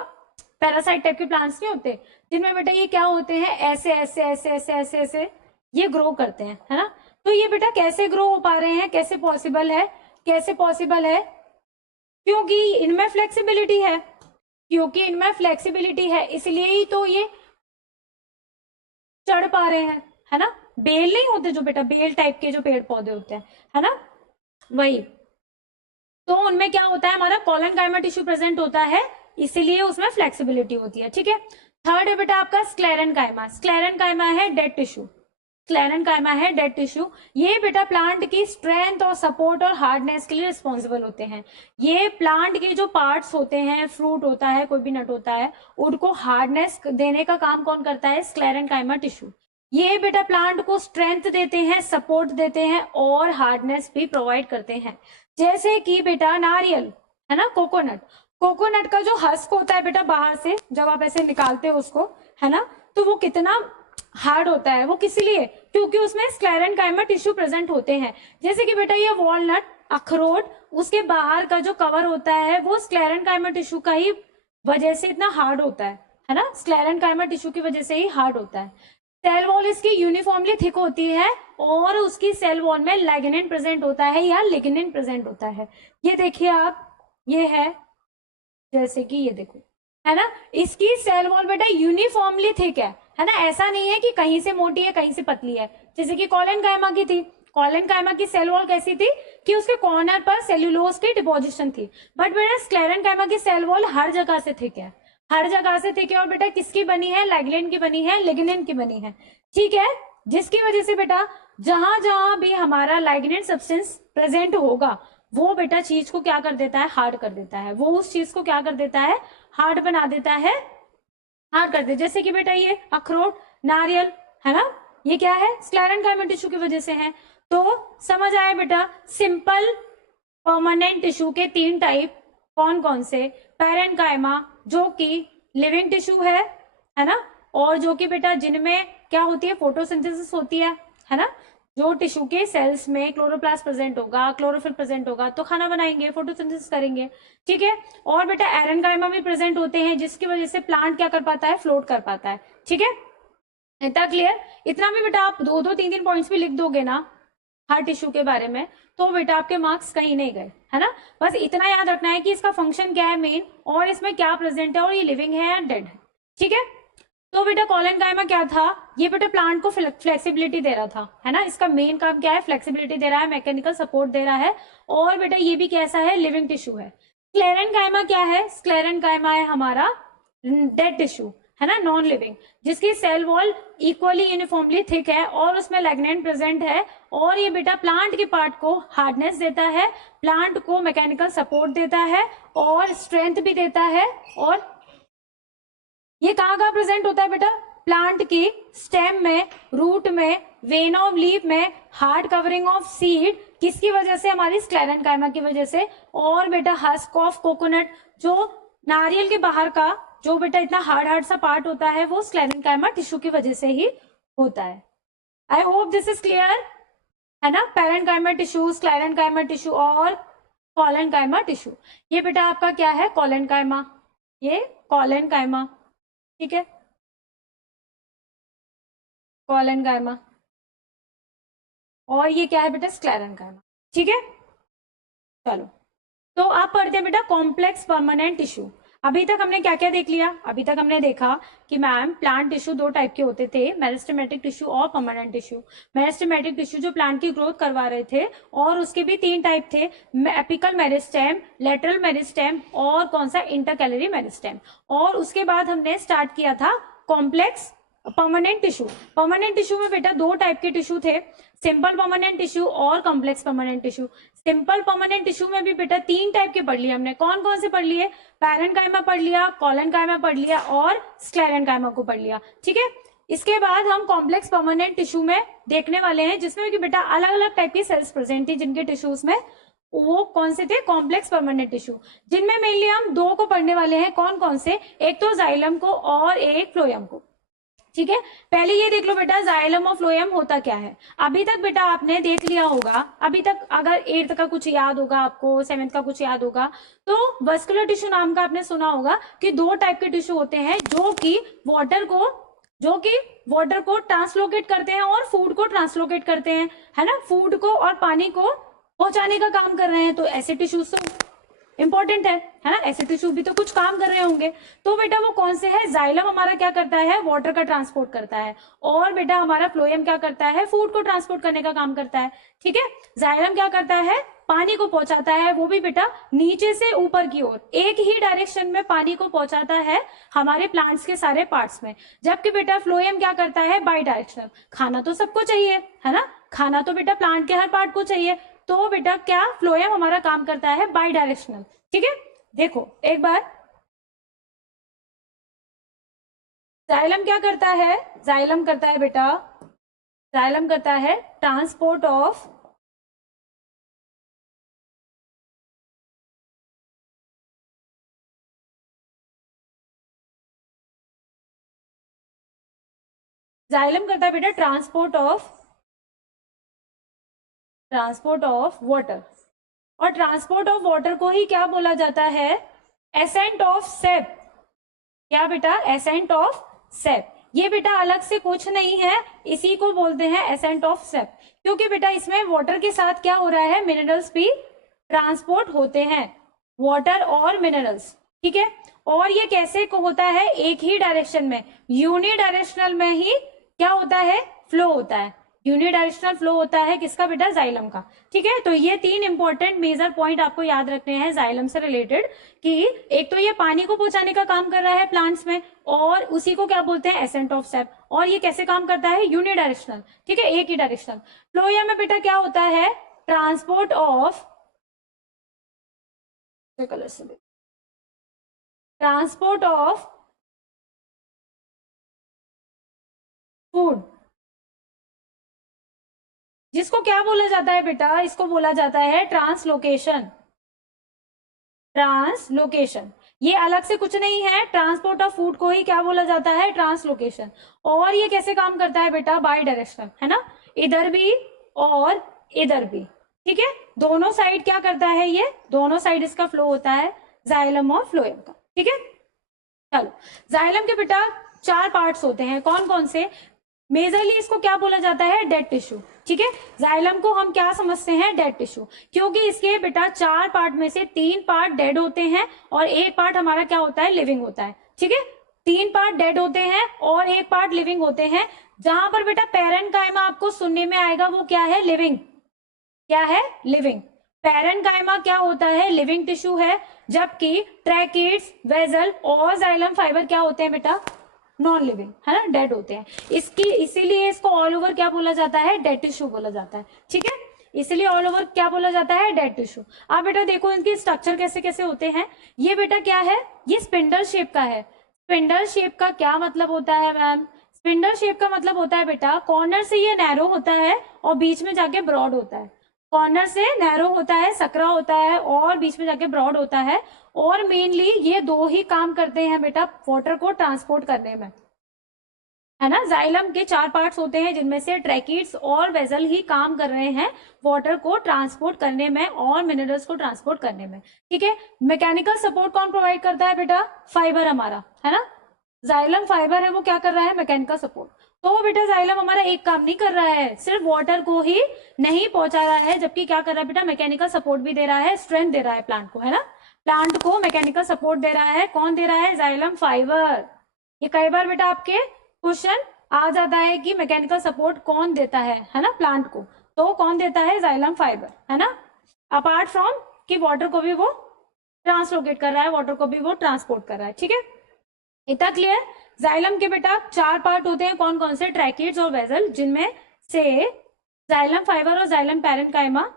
पैरासाइट टाइप के प्लांट्स नहीं होते, जिनमें बेटा ये क्या होते हैं, ऐसे ऐसे ऐसे ऐसे ऐसे ऐसे ये ग्रो करते हैं, है ना। तो ये बेटा कैसे ग्रो हो पा रहे हैं, कैसे पॉसिबल है, कैसे पॉसिबल है, क्योंकि इनमें फ्लेक्सिबिलिटी है, क्योंकि इनमें फ्लेक्सिबिलिटी है, इसलिए ही तो ये चढ़ पा रहे हैं, है ना। बेल नहीं होते जो बेटा, बेल टाइप के जो पेड़ पौधे होते हैं, है ना, वही। तो उनमें क्या होता है, हमारा कॉलेनकाइमा टिश्यू प्रेजेंट होता है, इसीलिए उसमें फ्लेक्सिबिलिटी होती है, ठीक है। थर्ड है बेटा आपका स्क्लेरेनकाइमा। स्क्लेरेनकाइमा है डेड टिश्यू, स्क्लेरेनकाइमा है डेड टिश्यू। ये बेटा प्लांट की स्ट्रेंथ और सपोर्ट और हार्डनेस के लिए रिस्पॉन्सिबल होते हैं। ये प्लांट के जो पार्ट्स होते हैं, फ्रूट होता है, कोई भी नट होता है, उनको हार्डनेस देने का काम कौन करता है, स्क्लेरेनकाइमा टिश्यू। ये बेटा प्लांट को स्ट्रेंथ देते हैं, सपोर्ट देते हैं, और हार्डनेस भी प्रोवाइड करते हैं। जैसे कि बेटा नारियल, है ना, कोकोनट, कोकोनट का जो हस्क होता है बेटा, बाहर से जब आप ऐसे निकालते हो उसको, है ना, तो वो कितना हार्ड होता है, वो किस लिए, क्योंकि उसमें स्क्लेरेनकाइमा टिश्यू प्रेजेंट होते हैं। जैसे कि बेटा ये वॉलनट, अखरोट, उसके बाहर का जो कवर होता है वो स्क्लेरेनकाइमा टिश्यू का ही वजह से इतना हार्ड होता है ना, स्क्लेरेनकाइमा टिश्यू की वजह से ही हार्ड होता है। सेल वॉल इसकी यूनिफॉर्मली थिक होती है, और उसकी सेल वॉल में लैगिनिन प्रेजेंट होता है या लिग्निन प्रेजेंट होता है। ये देखिए आप, ये है, जैसे कि ये देखो, है ना, इसकी सेल वॉल बेटा यूनिफॉर्मली थिक है ना, ऐसा नहीं है कि कहीं से मोटी है कहीं से पतली है, जैसे कि कॉलेनकाइमा की थी। कॉलेनकाइमा की सेल वॉल कैसी थी कि उसके कॉर्नर पर सेल्यूलोज की डिपोजिशन थी, बट बेटा स्क्लेरेनकाइमा की सेल वॉल हर जगह से थिक है, हर जगह से थिक है, और बेटा किसकी बनी है, लैग्लिन की बनी है, लिग्निन की बनी है, ठीक है। जिसकी वजह से बेटा जहां जहां भी हमारा लाइग्नेंट सब्सटेंस प्रेजेंट होगा, वो बेटा चीज को क्या कर देता है, हार्ड कर देता है, वो उस चीज को क्या कर देता है, हार्ड बना देता है, हार्ड कर दे। जैसे कि बेटा ये अखरोट, नारियल, है ना, ये क्या है, स्क्लेरेनकाइमा टिश्यू की वजह से है। तो समझ आया बेटा, सिंपल परमानेंट टिश्यू के 3 टाइप कौन कौन से, पैरेनकाइमा जो कि लिविंग टिश्यू है ना, और जो कि बेटा जिनमें क्या होती है, फोटोसिंथेसिस होती है ना, जो टिश्यू के सेल्स में क्लोरोप्लास्ट प्रेजेंट होगा, क्लोरोफिल प्रेजेंट होगा, तो खाना बनाएंगे, फोटोसिंथेसिस करेंगे, ठीक है। और बेटा एरेनकाइमा भी प्रेजेंट होते हैं, जिसकी वजह से प्लांट क्या कर पाता है, फ्लोट कर पाता है, ठीक है। इतना क्लियर, इतना भी बेटा आप 2-2 3-3 पॉइंट्स भी लिख दोगे ना हर टिश्यू के बारे में, तो बेटा आपके मार्क्स कहीं नहीं गए, है ना। बस इतना याद रखना है कि इसका फंक्शन क्या है मेन, और इसमें क्या प्रेजेंट है, और ये लिविंग है या डेड है, ठीक है। तो बेटा कॉलेनकाइमा क्या था, ये बेटा प्लांट को फ्लेक्सिबिलिटी दे रहा था, है ना। इसका मेन काम क्या है, फ्लेक्सिबिलिटी दे रहा है, मैकेनिकल सपोर्ट दे रहा है, और बेटा ये भी कैसा है, लिविंग टिश्यू है। स्क्लेरेनकाइमा क्या है, स्क्लेरेनकाइमा है हमारा डेड टिश्यू, है ना, नॉन लिविंग, जिसकी cell wall equally uniformly thick है और उसमें लैग्नेंट प्रेजेंट है, और ये बेटा प्लांट के पार्ट को हार्डनेस देता है, प्लांट को मैकेनिकल सपोर्ट देता है और स्ट्रेंथ भी देता है। और ये कहाँ प्रेजेंट होता है बेटा, प्लांट की स्टेम में, रूट में, वेन ऑफ लीफ में, हार्ड कवरिंग ऑफ सीड, किसकी वजह से, हमारी स्क्लेरेनकाइमा की वजह से। और बेटा हस्क ऑफ कोकोनट, जो नारियल के बाहर का जो बेटा इतना हार्ड सा पार्ट होता है, वो स्क्लेरेनकाइमा टिश्यू की वजह से ही होता है। I hope this is clear, है ना। पैरेंकाइमा टिश्यू, स्क्लेरेनकाइमा टिश्यू और कॉलेनकाइमा टिश्यू। ये बेटा आपका क्या है, कॉलेनकाइमा, ये कॉलेनकाइमा, ठीक है, कॉलेनकाइमा, और ये क्या है बेटा, स्क्लेरेनकाइमा, ठीक है। चलो, तो आप पढ़ते हैं बेटा कॉम्प्लेक्स परमानेंट टिश्यू। अभी तक हमने क्या क्या देख लिया, अभी तक हमने देखा कि मैम प्लांट टिश्यू दो टाइप के होते थे, मेरिस्टेमेटिक टिश्यू और परमानेंट टिश्यू। मेरिस्टेमेटिक टिश्यू जो प्लांट की ग्रोथ करवा रहे थे, और उसके भी तीन टाइप थे, एपिकल मेरिस्टेम, लेटरल मेरिस्टेम और कौन सा, इंटरकैलरी मेरिस्टेम। और उसके बाद हमने स्टार्ट किया था complex permanent tissue. Permanent tissue में बेटा दो टाइप के टिश्यू थे, सिंपल परमानेंट टिश्यू और complex permanent tissue. Simple permanent tissue में भी बेटा तीन टाइप के पढ़ लिए हमने, कौन कौन से पढ़ लिए, पैरेंकाइमा पढ़ लिया, कॉलेनकाइमा पढ़ लिया और स्क्लेरेनकाइमा को पढ़ लिया, ठीक है। इसके बाद हम कॉम्प्लेक्स परमानेंट टिश्यू में देखने वाले हैं, जिसमें कि बेटा अलग अलग टाइप की सेल्स प्रेजेंट थी जिनके टिश्यूज में, वो कौन से थे, कॉम्प्लेक्स परमानेंट टिश्यू, जिनमें मेनली हम दो को पढ़ने वाले हैं, कौन कौन से, एक तो जाइलम को और एक फ्लोएम को, ठीक है। पहले ये देख लो बेटा जाइलम और फ्लोएम होता क्या है। अभी तक बेटा आपने देख लिया होगा, अभी तक अगर 8th का कुछ याद होगा आपको, 7th का कुछ याद होगा, तो वस्कुलर टिश्यू नाम का आपने सुना होगा कि दो टाइप के टिश्यू होते हैं जो कि वाटर को ट्रांसलोकेट करते हैं और फूड को ट्रांसलोकेट करते हैं, है ना, फूड को और पानी को पहुंचाने का काम कर रहे हैं। तो ऐसे टिश्यूज तो इंपॉर्टेंट है ना, ऐसे टिश्यू भी तो कुछ काम कर रहे होंगे। तो बेटा वो कौन से है, जाइलम हमारा क्या करता है, वाटर का ट्रांसपोर्ट करता है, और बेटा हमारा फ्लोएम क्या करता है, फूड को ट्रांसपोर्ट करने का काम करता है, ठीक है। जाइलम क्या करता है, पानी को पहुंचाता है, वो भी बेटा नीचे से ऊपर की ओर, एक ही डायरेक्शन में पानी को पहुंचाता है हमारे प्लांट्स के सारे पार्ट्स में। जबकि बेटा फ्लोएम क्या करता है, बाई डायरेक्शनल, खाना तो सबको चाहिए, है ना, खाना तो बेटा प्लांट के हर पार्ट को चाहिए, तो बेटा क्या, फ्लोएम हमारा काम करता है बाई डायरेक्शनल, ठीक है। देखो एक बार, जाइलम क्या करता है, जाइलम करता है बेटा, जाइलम करता है ट्रांसपोर्ट ऑफ जाइलम करता है बेटा ट्रांसपोर्ट ऑफ वाटर, और ट्रांसपोर्ट ऑफ वाटर को ही क्या बोला जाता है, एसेंट ऑफ सेप। क्या बेटा, एसेंट ऑफ सेप। ये बेटा अलग से कुछ नहीं है, इसी को बोलते हैं एसेंट ऑफ सेप, क्योंकि बेटा इसमें वाटर के साथ क्या हो रहा है, मिनरल्स भी ट्रांसपोर्ट होते हैं, वाटर और मिनरल्स, ठीक है। और ये कैसे को होता है, एक ही डायरेक्शन में, यूनिडायरेक्शनल में ही क्या होता है, फ्लो होता है, यूनिडायरेक्शनल फ्लो होता है, किसका बेटा, जाइलम का, ठीक है। तो ये तीन इंपॉर्टेंट मेजर पॉइंट आपको याद रखने हैं जाइलम से रिलेटेड, कि एक तो ये पानी को पहुंचाने का काम कर रहा है प्लांट्स में, और उसी को क्या बोलते हैं, एसेंट ऑफ सेप, और ये कैसे काम करता है, यूनिडायरेक्शनल, ठीक है, एक ही डायरेक्शनल। फ्लोएम में बेटा क्या होता है, ट्रांसपोर्ट ऑफ फूड, जिसको क्या बोला जाता है बेटा, इसको बोला जाता है ट्रांसलोकेशन। ट्रांसलोकेशन ये अलग से कुछ नहीं है, ट्रांसपोर्ट ऑफ फूड को ही क्या बोला जाता है, ट्रांसलोकेशन। और ये कैसे काम करता है बेटा, बाई डायरेक्शनल, है ना, इधर भी और इधर भी, ठीक है, दोनों साइड क्या करता है, ये दोनों साइड इसका फ्लो होता है, जाइलम और फ्लोएम का, ठीक है। चलो, जाइलम के बेटा चार पार्ट्स होते हैं, कौन कौन से, मेजरली इसको क्या बोला जाता है, डेड टिश्यू। ठीक है, जाइलम को हम क्या समझते हैं, डेड टिश्यू, क्योंकि इसके बेटा 4 पार्ट में से 3 पार्ट डेड होते हैं और 1 पार्ट हमारा क्या होता है, लिविंग होता है। ठीक है, 3 पार्ट डेड होते हैं और 1 पार्ट लिविंग होते हैं। जहां पर बेटा पैरेन्काइमा आपको सुनने में आएगा वो क्या है, लिविंग। क्या है, लिविंग। पैरेन्काइमा क्या होता है, लिविंग टिश्यू है, जबकि ट्रैकिड्स, वेजल और जाइलम फाइबर क्या होते हैं बेटा, नॉन लिविंग, है ना, डेड होते हैं। इसीलिए इसको ऑल ओवर क्या बोला जाता है, डेड टिश्यू बोला जाता है। ठीक है, इसलिए ऑल ओवर क्या बोला जाता है, डेड टिश्यू। आप बेटा देखो इनकी स्ट्रक्चर कैसे कैसे होते हैं। ये बेटा क्या है, ये स्पिंडल शेप का है। स्पिंडल शेप का क्या मतलब होता है मैम, स्पिंडल शेप का मतलब होता है बेटा कॉर्नर से ये नैरो होता है और बीच में जाके ब्रॉड होता है। कॉर्नर से नैरो होता है, सकरा होता है और बीच में जाके ब्रॉड होता है। और मेनली ये 2 ही काम करते हैं बेटा वाटर को ट्रांसपोर्ट करने में, है ना। जाइलम के 4 पार्ट्स होते हैं जिनमें से ट्रैकिड्स और वेजल ही काम कर रहे हैं वाटर को ट्रांसपोर्ट करने में और मिनरल्स को ट्रांसपोर्ट करने में। ठीक है, मैकेनिकल सपोर्ट कौन प्रोवाइड करता है बेटा, फाइबर हमारा, है ना। जाइलम फाइबर है वो क्या कर रहा है, मैकेनिकल सपोर्ट। तो बेटा जाइलम हमारा एक काम नहीं कर रहा है, सिर्फ वाटर को ही नहीं पहुंचा रहा है, जबकि क्या कर रहा है बेटा, मैकेनिकल सपोर्ट भी दे रहा है, स्ट्रेंथ दे रहा है प्लांट को, है ना। प्लांट को मैकेनिकल सपोर्ट दे रहा है, कौन दे रहा है, जाइलम फाइबर। ये कई बार बेटा आपके क्वेश्चन आ जाता है कि मैकेनिकल सपोर्ट कौन देता है ना, प्लांट को, तो कौन देता है, जाइलम फाइबर, है ना। अपार्ट फ्रॉम कि वाटर को भी वो ट्रांसलोकेट कर रहा है, वाटर को भी वो ट्रांसपोर्ट कर रहा है। ठीक है, इतना क्लियर। जाइलम के बेटा 4 पार्ट होते हैं, कौन कौन से, ट्रैकिड्स और वेजल, जिनमें से जाइलम फाइबर और जाइलम पैरेन्काइमा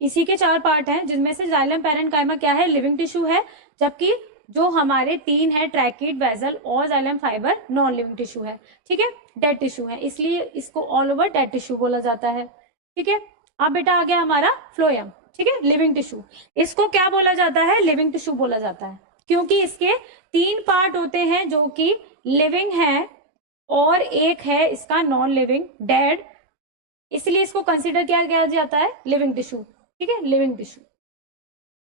इसी के 4 पार्ट हैं, जिनमें से जाइलम पैरेन्काइमा क्या है, लिविंग टिश्यू है, जबकि जो हमारे 3 है ट्रैकिड, वेजल और xylem fibre non living tissue है। ठीक है, डेड टिश्यू है, इसलिए इसको ऑल ओवर डेड टिश्यू बोला जाता है। ठीक है, अब बेटा आ गया हमारा फ्लोएम। ठीक है, लिविंग टिश्यू, इसको क्या बोला जाता है, लिविंग टिश्यू बोला जाता है, क्योंकि इसके 3 पार्ट होते हैं जो कि लिविंग है और 1 है इसका नॉन लिविंग, डेड, इसलिए इसको कंसिडर किया जाता है लिविंग टिश्यू। ठीक है, लिविंग टिश्यू,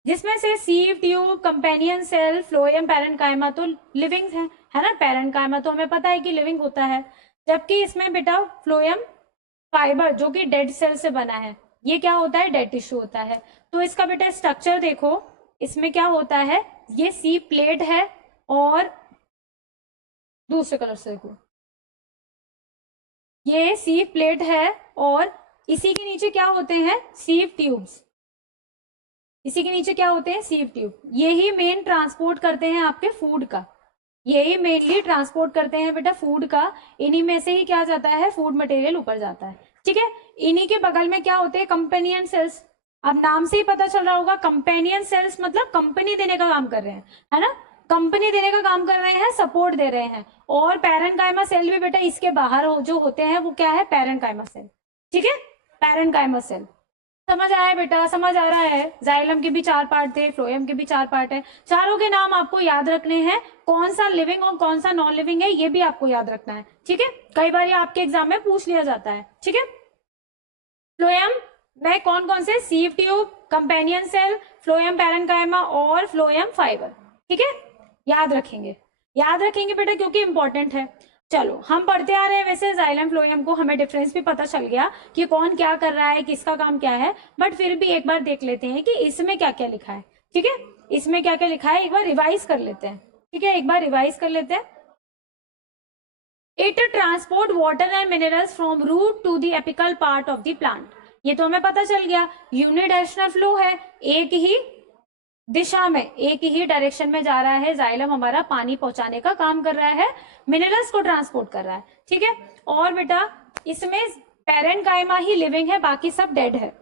जिसमें से sieve, tube, companion cell, phloem, parenchyma तो लिविंग है ना। पैरेन्काइमा तो हमें पता है कि लिविंग होता है, जबकि इसमें बेटा फ्लोएम फाइबर जो कि डेड सेल से बना है, ये क्या होता है, डेड टिश्यू होता है। तो इसका बेटा स्ट्रक्चर देखो, इसमें क्या होता है, ये सी प्लेट है और दूसरे कलर से देखो, ये सी प्लेट है और इसी के नीचे क्या होते हैं, सीव ट्यूब्स। इसी के नीचे क्या होते हैं, सीव ट्यूब। यही मेन ट्रांसपोर्ट करते हैं आपके फूड का, यही मेनली ट्रांसपोर्ट करते हैं बेटा फूड का। इन्हीं में से ही क्या जाता है, फूड मटेरियल ऊपर जाता है। ठीक है, इन्हीं के बगल में क्या होते हैं, कंपेनियन सेल्स। अब नाम से ही पता चल रहा होगा, कंपेनियन सेल्स मतलब कंपनी देने का काम कर रहे हैं, है ना, कंपनी देने का काम कर रहे हैं, सपोर्ट दे रहे हैं। और पैरेन्काइमा सेल भी बेटा इसके बाहर जो होते हैं वो क्या है, पैरेन्काइमा सेल। ठीक है, पैरेन्काइमा सेल। समझ आया बेटा, समझ आ रहा है। जाइलम के भी 4 पार्ट थे, फ्लोएम के भी 4 पार्ट है। चारों के नाम आपको याद रखने हैं, कौन सा लिविंग और कौन सा नॉन लिविंग है ये भी आपको याद रखना है। ठीक है, कई बार ये आपके एग्जाम में पूछ लिया जाता है। ठीक है, फ्लोएम में कौन कौन से, sieve tube, companion cell, phloem parenchyma और फ्लोएम फाइबर। ठीक है, याद रखेंगे बेटा, क्योंकि इंपॉर्टेंट है। चलो हम पढ़ते आ रहे हैं वैसे जाइलम फ्लोएम को, हमें डिफरेंस भी पता चल गया कि कौन क्या कर रहा है, किसका काम क्या है, बट फिर भी एक बार देख लेते हैं कि इसमें क्या क्या लिखा है। ठीक है, इसमें क्या क्या लिखा है एक बार रिवाइज कर लेते हैं। ठीक है, एक बार रिवाइज कर लेते हैं। It transport water and minerals from root to the apical part of the plant. ये तो हमें पता चल गया, यूनिडायरेक्शनल फ्लो है, एक ही दिशा में, एक ही डायरेक्शन में जा रहा है। जाइलम हमारा पानी पहुंचाने का काम कर रहा है, मिनरल्स को ट्रांसपोर्ट कर रहा है। ठीक है, और बेटा इसमें पैरेन्काइमा ही लिविंग है, बाकी सब डेड है।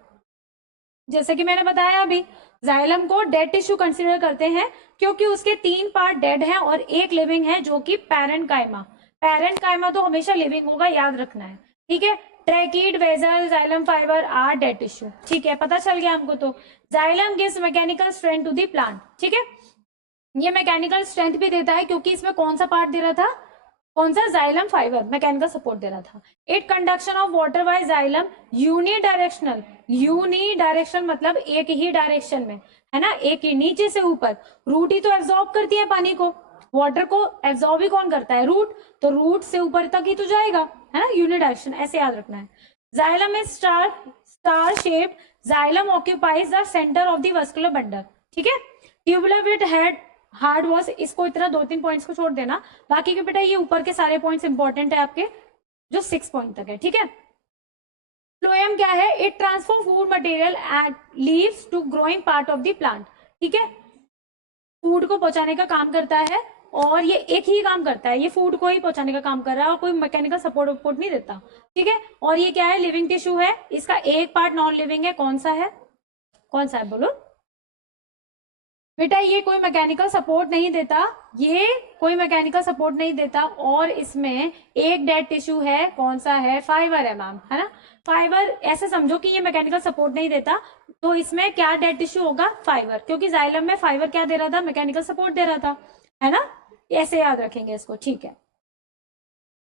जैसे कि मैंने बताया अभी, जाइलम को डेड टिश्यू कंसीडर करते हैं क्योंकि उसके 3 पार्ट डेड हैं और 1 लिविंग है जो कि पैरेन्काइमा। पैरेन्काइमा तो हमेशा लिविंग होगा, याद रखना है। ठीक है, tracheid, vessel, xylem fibre are dead tissue. ठीक है, पता चल गया हमको। तो xylem gives mechanical strength to the plant. ठीक है, ये मैकेनिकल स्ट्रेंथ भी देता है क्योंकि इसमें कौन सा पार्ट दे रहा था, कौन सा, जाइलम फाइबर मैकेनिकल सपोर्ट दे रहा था। It conduction of water bye xylem unidirectional. Unidirectional मतलब एक ही डायरेक्शन में, है ना, एक ही नीचे से ऊपर। रूट ही तो एब्जॉर्ब करती है पानी को, वाटर को एब्जॉर्ब ही कौन करता है, रूट, तो रूट से ऊपर तक ही तो जाएगा, है ना, यूनिडायरेक्शन, ऐसे याद रखना है। Xylem is star shaped, xylem occupies the centre of the vascular bundle, ठीक है। Tubular with head hard walls, इसको इतना 2-3 पॉइंट्स को छोड़ देना, बाकी के बेटा ये ऊपर के सारे पॉइंट्स इंपॉर्टेंट है आपके, जो 6 पॉइंट तक है, ठीक है। फ्लोएम क्या है, it transform food material at leaves to growing part of the plant, ठीक है, फूड को पहुंचाने का काम करता है, और ये एक ही काम करता है, ये फूड को ही पहुंचाने का काम कर रहा है और कोई मैकेनिकल सपोर्ट वपोर्ट नहीं देता, ठीक है। और ये क्या है, लिविंग टिश्यू है, इसका एक पार्ट नॉन लिविंग है, कौन सा है, कौन सा है बोलो बेटा, ये कोई मैकेनिकल सपोर्ट नहीं देता, ये कोई मैकेनिकल सपोर्ट नहीं देता, और इसमें एक डेड टिश्यू है, कौन सा है, फाइबर है मैम, है ना, फाइबर, ऐसे समझो कि ये मैकेनिकल सपोर्ट नहीं देता, तो इसमें क्या डेड टिश्यू होगा, फाइबर, क्योंकि जाइलम में फाइबर क्या दे रहा था, मैकेनिकल सपोर्ट दे रहा था, है ना, ऐसे याद रखेंगे इसको, ठीक है।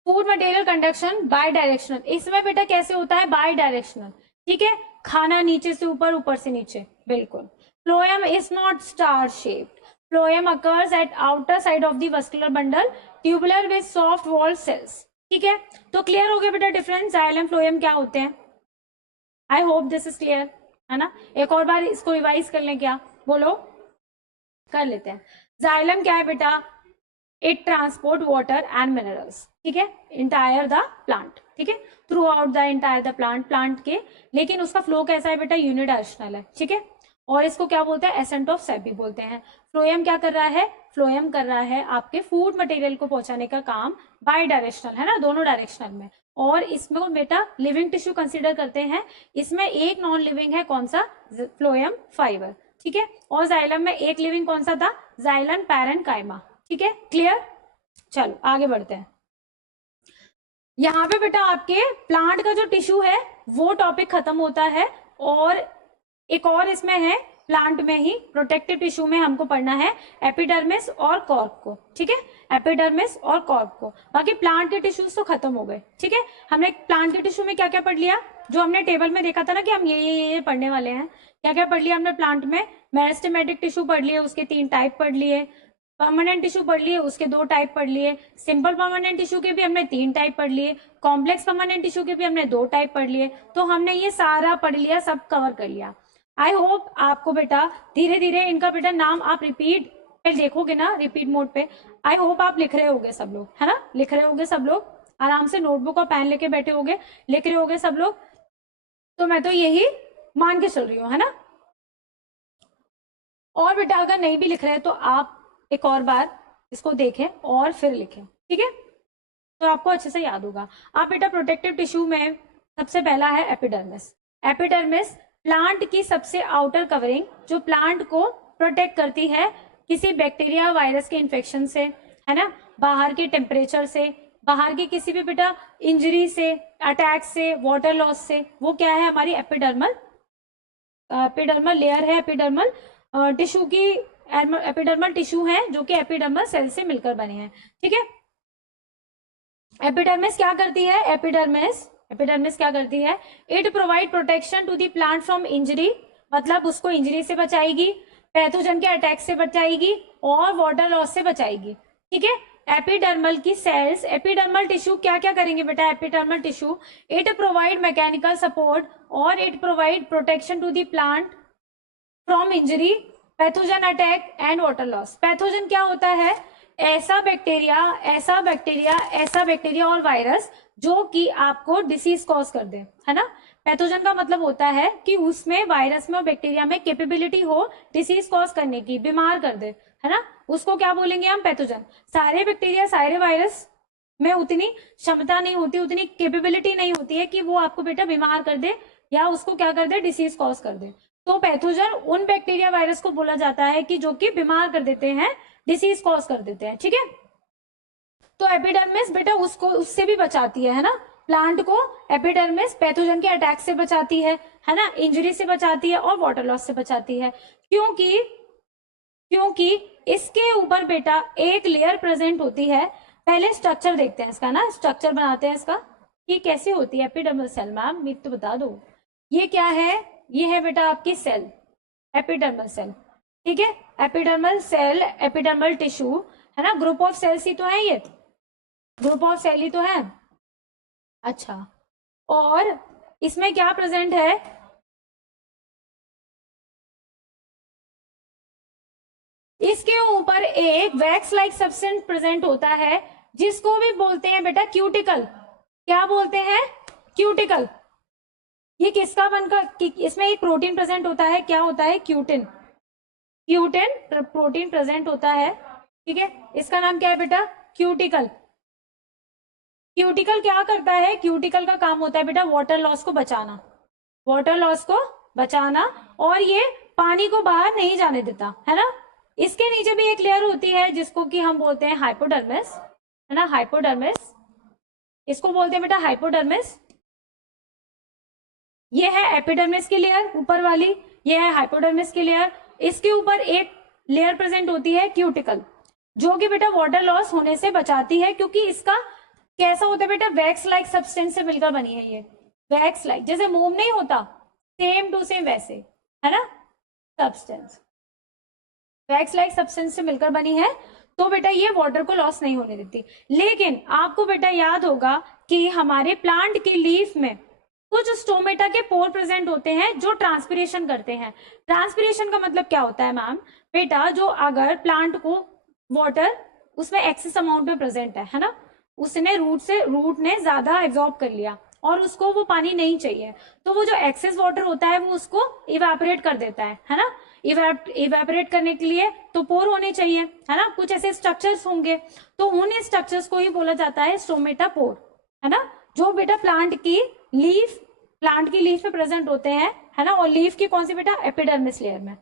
Food material conduction by directional, इसमें बेटा कैसे होता है, बाय डायरेक्शनल, ठीक है, खाना नीचे से ऊपर, ऊपर से नीचे, बिल्कुल। Phloem is not star shaped. Phloem occurs at outer side of the vascular bundle, tubular with soft wall cells. ठीक है, तो क्लियर हो गया बेटा डिफरेंस, जाइलम फ्लोएम क्या होते हैं। I hope this is clear, है ना। एक और बार इसको रिवाइज कर लें, क्या बोलो, कर लेते हैं। जाइलम क्या है बेटा, it transport water and minerals, ठीक है, इंटायर द प्लांट, ठीक है, through out the entire the plant के, लेकिन उसका फ्लो कैसा है बेटा, यूनिडायरेक्शनल है, ठीक है, और इसको क्या बोलते हैं, एसेंट ऑफ सेबी बोलते हैं। फ्लोएम क्या कर रहा है, फ्लोएम कर रहा है आपके फूड मटेरियल को पहुंचाने का काम बाय डायरेक्शनल, है ना, दोनों डायरेक्शनल में, और इसमें बेटा लिविंग टिश्यू कंसीडर करते हैं, इसमें एक नॉन लिविंग है, कौन सा, फ्लोएम फाइबर, ठीक है, और जाइलम में एक लिविंग कौन सा था, जाइलन पैरेन्काइमा, ठीक है, क्लियर। चलो आगे बढ़ते हैं। यहाँ पे बेटा आपके प्लांट का जो टिश्यू है वो टॉपिक खत्म होता है, और एक और इसमें है प्लांट में ही, प्रोटेक्टिव टिश्यू में हमको पढ़ना है एपिडर्मिस और कॉर्क को, ठीक है, एपिडर्मिस और कॉर्क को, बाकी प्लांट के टिश्यूज तो खत्म हो गए, ठीक है। हमने प्लांट के टिश्यू में क्या क्या पढ़ लिया, जो हमने टेबल में देखा था ना कि हम ये पढ़ने वाले हैं, क्या क्या पढ़ लिया हमने प्लांट में, मेरिस्टेमेटिक टिश्यू पढ़ लिए, उसके 3 टाइप पढ़ लिए, परमानेंट टिश्यू पढ़ लिए, उसके 2 टाइप पढ़ लिए, सिंपल परमानेंट टिश्यू के भी हमने 3 टाइप पढ़ लिए, कॉम्प्लेक्स परमानेंट टिश्यू के भी हमने 2 टाइप पढ़ लिए, तो हमने ये सारा पढ़ लिया, सब कवर कर लिया। आई होप आपको बेटा धीरे धीरे इनका बेटा नाम आप रिपीट देखोगे ना, रिपीट मोड पे, आई होप आप लिख रहे होगे सब लोग, है ना, लिख रहे होगे सब लोग, आराम से नोटबुक और पेन लेके बैठे होगे, लिख रहे होगे सब लोग, तो मैं तो यही मान के चल रही हूँ, है ना। और बेटा अगर नहीं भी लिख रहे तो आप एक और बार इसको देखें और फिर लिखें, ठीक है, तो आपको अच्छे से याद होगा। आप बेटा प्रोटेक्टिव टिश्यू में सबसे पहला है एपिडर्मिस। एपिडर्मिस प्लांट की सबसे आउटर कवरिंग, जो प्लांट को प्रोटेक्ट करती है किसी बैक्टीरिया वायरस के इन्फेक्शन से, है ना, बाहर के टेम्परेचर से, बाहर की किसी भी बेटा इंजरी से, अटैक से, वाटर लॉस से, वो क्या है, हमारी एपिडर्मल लेयर है, एपिडर्मल टिश्यू की, एपिडर्मल टिश्यू है जो कि एपिडर्मल सेल से मिलकर बने हैं, ठीक है। एपिडर्मिस क्या करती है, एपिडर्मिस क्या करती है, it provide protection to the plant from injury, मतलब उसको इंजरी से बचाएगी, पैथोजन के अटैक से बचाएगी, और वाटर लॉस से बचाएगी, ठीक है। एपिडर्मल की सेल्स, एपिडर्मल टिश्यू क्या क्या करेंगे बेटा, epidermal tissue it provide mechanical support और it provide protection to the plant from injury, pathogen attack and water loss. Pathogen क्या होता है, ऐसा बैक्टीरिया और वायरस जो कि आपको डिसीज कॉज कर दे, है ना। पैथोजन का मतलब होता है कि उसमें, वायरस में और बैक्टीरिया में कैपेबिलिटी हो डिसीज कॉज करने की, बीमार कर दे, है ना, उसको क्या बोलेंगे हम, पैथोजन। सारे बैक्टीरिया, सारे वायरस में उतनी क्षमता नहीं होती, उतनी कैपेबिलिटी नहीं होती है कि वो आपको बेटा बीमार कर दे या उसको क्या कर दे, डिसीज कॉज कर दे। तो पैथोजन उन बैक्टीरिया वायरस को बोला जाता है कि जो कि बीमार कर देते हैं, डिसीज कॉज कर देते हैं, ठीक है। तो एपिडर्मिस बेटा उससे भी बचाती है ना, प्लांट को एपिडर्मिस पैथोजन के अटैक से बचाती है ना, इंजरी से बचाती है और वाटर लॉस से बचाती है, क्योंकि इसके ऊपर बेटा एक लेयर प्रेजेंट होती है। पहले स्ट्रक्चर देखते हैं इसका ना, स्ट्रक्चर बनाते हैं इसका कि कैसे होती है एपिडर्मल सेल। मैम मैं तो बता दो, ये क्या है, ये है बेटा आपकी सेल, एपिडर्मल सेल, ठीक है। एपिडर्मल सेल, एपिडर्मल टिश्यू, है ना, ग्रुप ऑफ सेल्स ही तो है, ये ग्रुप ऑफ सेल ही तो है। अच्छा, और इसमें क्या प्रेजेंट है, इसके ऊपर एक वैक्स लाइक सब्सटेंस प्रेजेंट होता है जिसको भी बोलते हैं बेटा क्यूटिकल। क्या बोलते हैं, क्यूटिकल। ये किसका बनकर, इसमें एक प्रोटीन प्रेजेंट होता है, क्या होता है, क्यूटिन। क्यूटिन प्रोटीन प्रेजेंट होता है, ठीक है, इसका नाम क्या है बेटा, क्यूटिकल। क्यूटिकल क्या करता है, क्यूटिकल का काम होता है बेटा वाटर लॉस को बचाना, वाटर लॉस को बचाना, और ये पानी को बाहर नहीं जाने देता, है ना। इसके नीचे भी एक लेयर होती है जिसको कि हम बोलते हैं हाइपोडर्मिस, है ना, हाइपोडर्मिस, इसको बोलते हैं बेटा हाइपोडर्मिस। ये है एपिडर्मिस की लेयर ऊपर वाली, ये है हाइपोडर्मिस की लेयर। इसके ऊपर एक लेयर प्रेजेंट होती है क्यूटिकल, जो कि बेटा वाटर लॉस होने से बचाती है, क्योंकि इसका कैसा होता है बेटा, वैक्स लाइक सब्सटेंस से मिलकर बनी है ये, वैक्स लाइक, जैसे मोम नहीं होता, सेम टू सेम वैसे, है ना, सब्सटेंस, वैक्स लाइक सब्सटेंस से मिलकर बनी है, तो बेटा ये वाटर को लॉस नहीं होने देती। लेकिन आपको बेटा याद होगा कि हमारे प्लांट की लीफ में कुछ स्टोमेटा के पोर प्रेजेंट होते हैं जो ट्रांसपिरेशन करते हैं। ट्रांसपिरेशन का मतलब क्या होता है मैम, बेटा जो अगर प्लांट को वाटर उसमें एक्सेस अमाउंट में प्रेजेंट है ना, उसने रूट ने ज्यादा एब्जॉर्ब कर लिया और उसको वो पानी नहीं चाहिए, तो वो जो एक्सेस वाटर होता है वो उसको इवेपोरेट कर देता है ना। इवेपोरेट करने के लिए तो पोर होने चाहिए, है ना, कुछ ऐसे स्ट्रक्चर्स होंगे, तो उन स्ट्रक्चर्स को ही बोला जाता है स्टोमेटा पोर, है ना, जो बेटा प्लांट की लीफ में प्रेजेंट होते हैं, है ना। और लीफ की कौन सी बेटा, एपिडर्मिस लेयर में।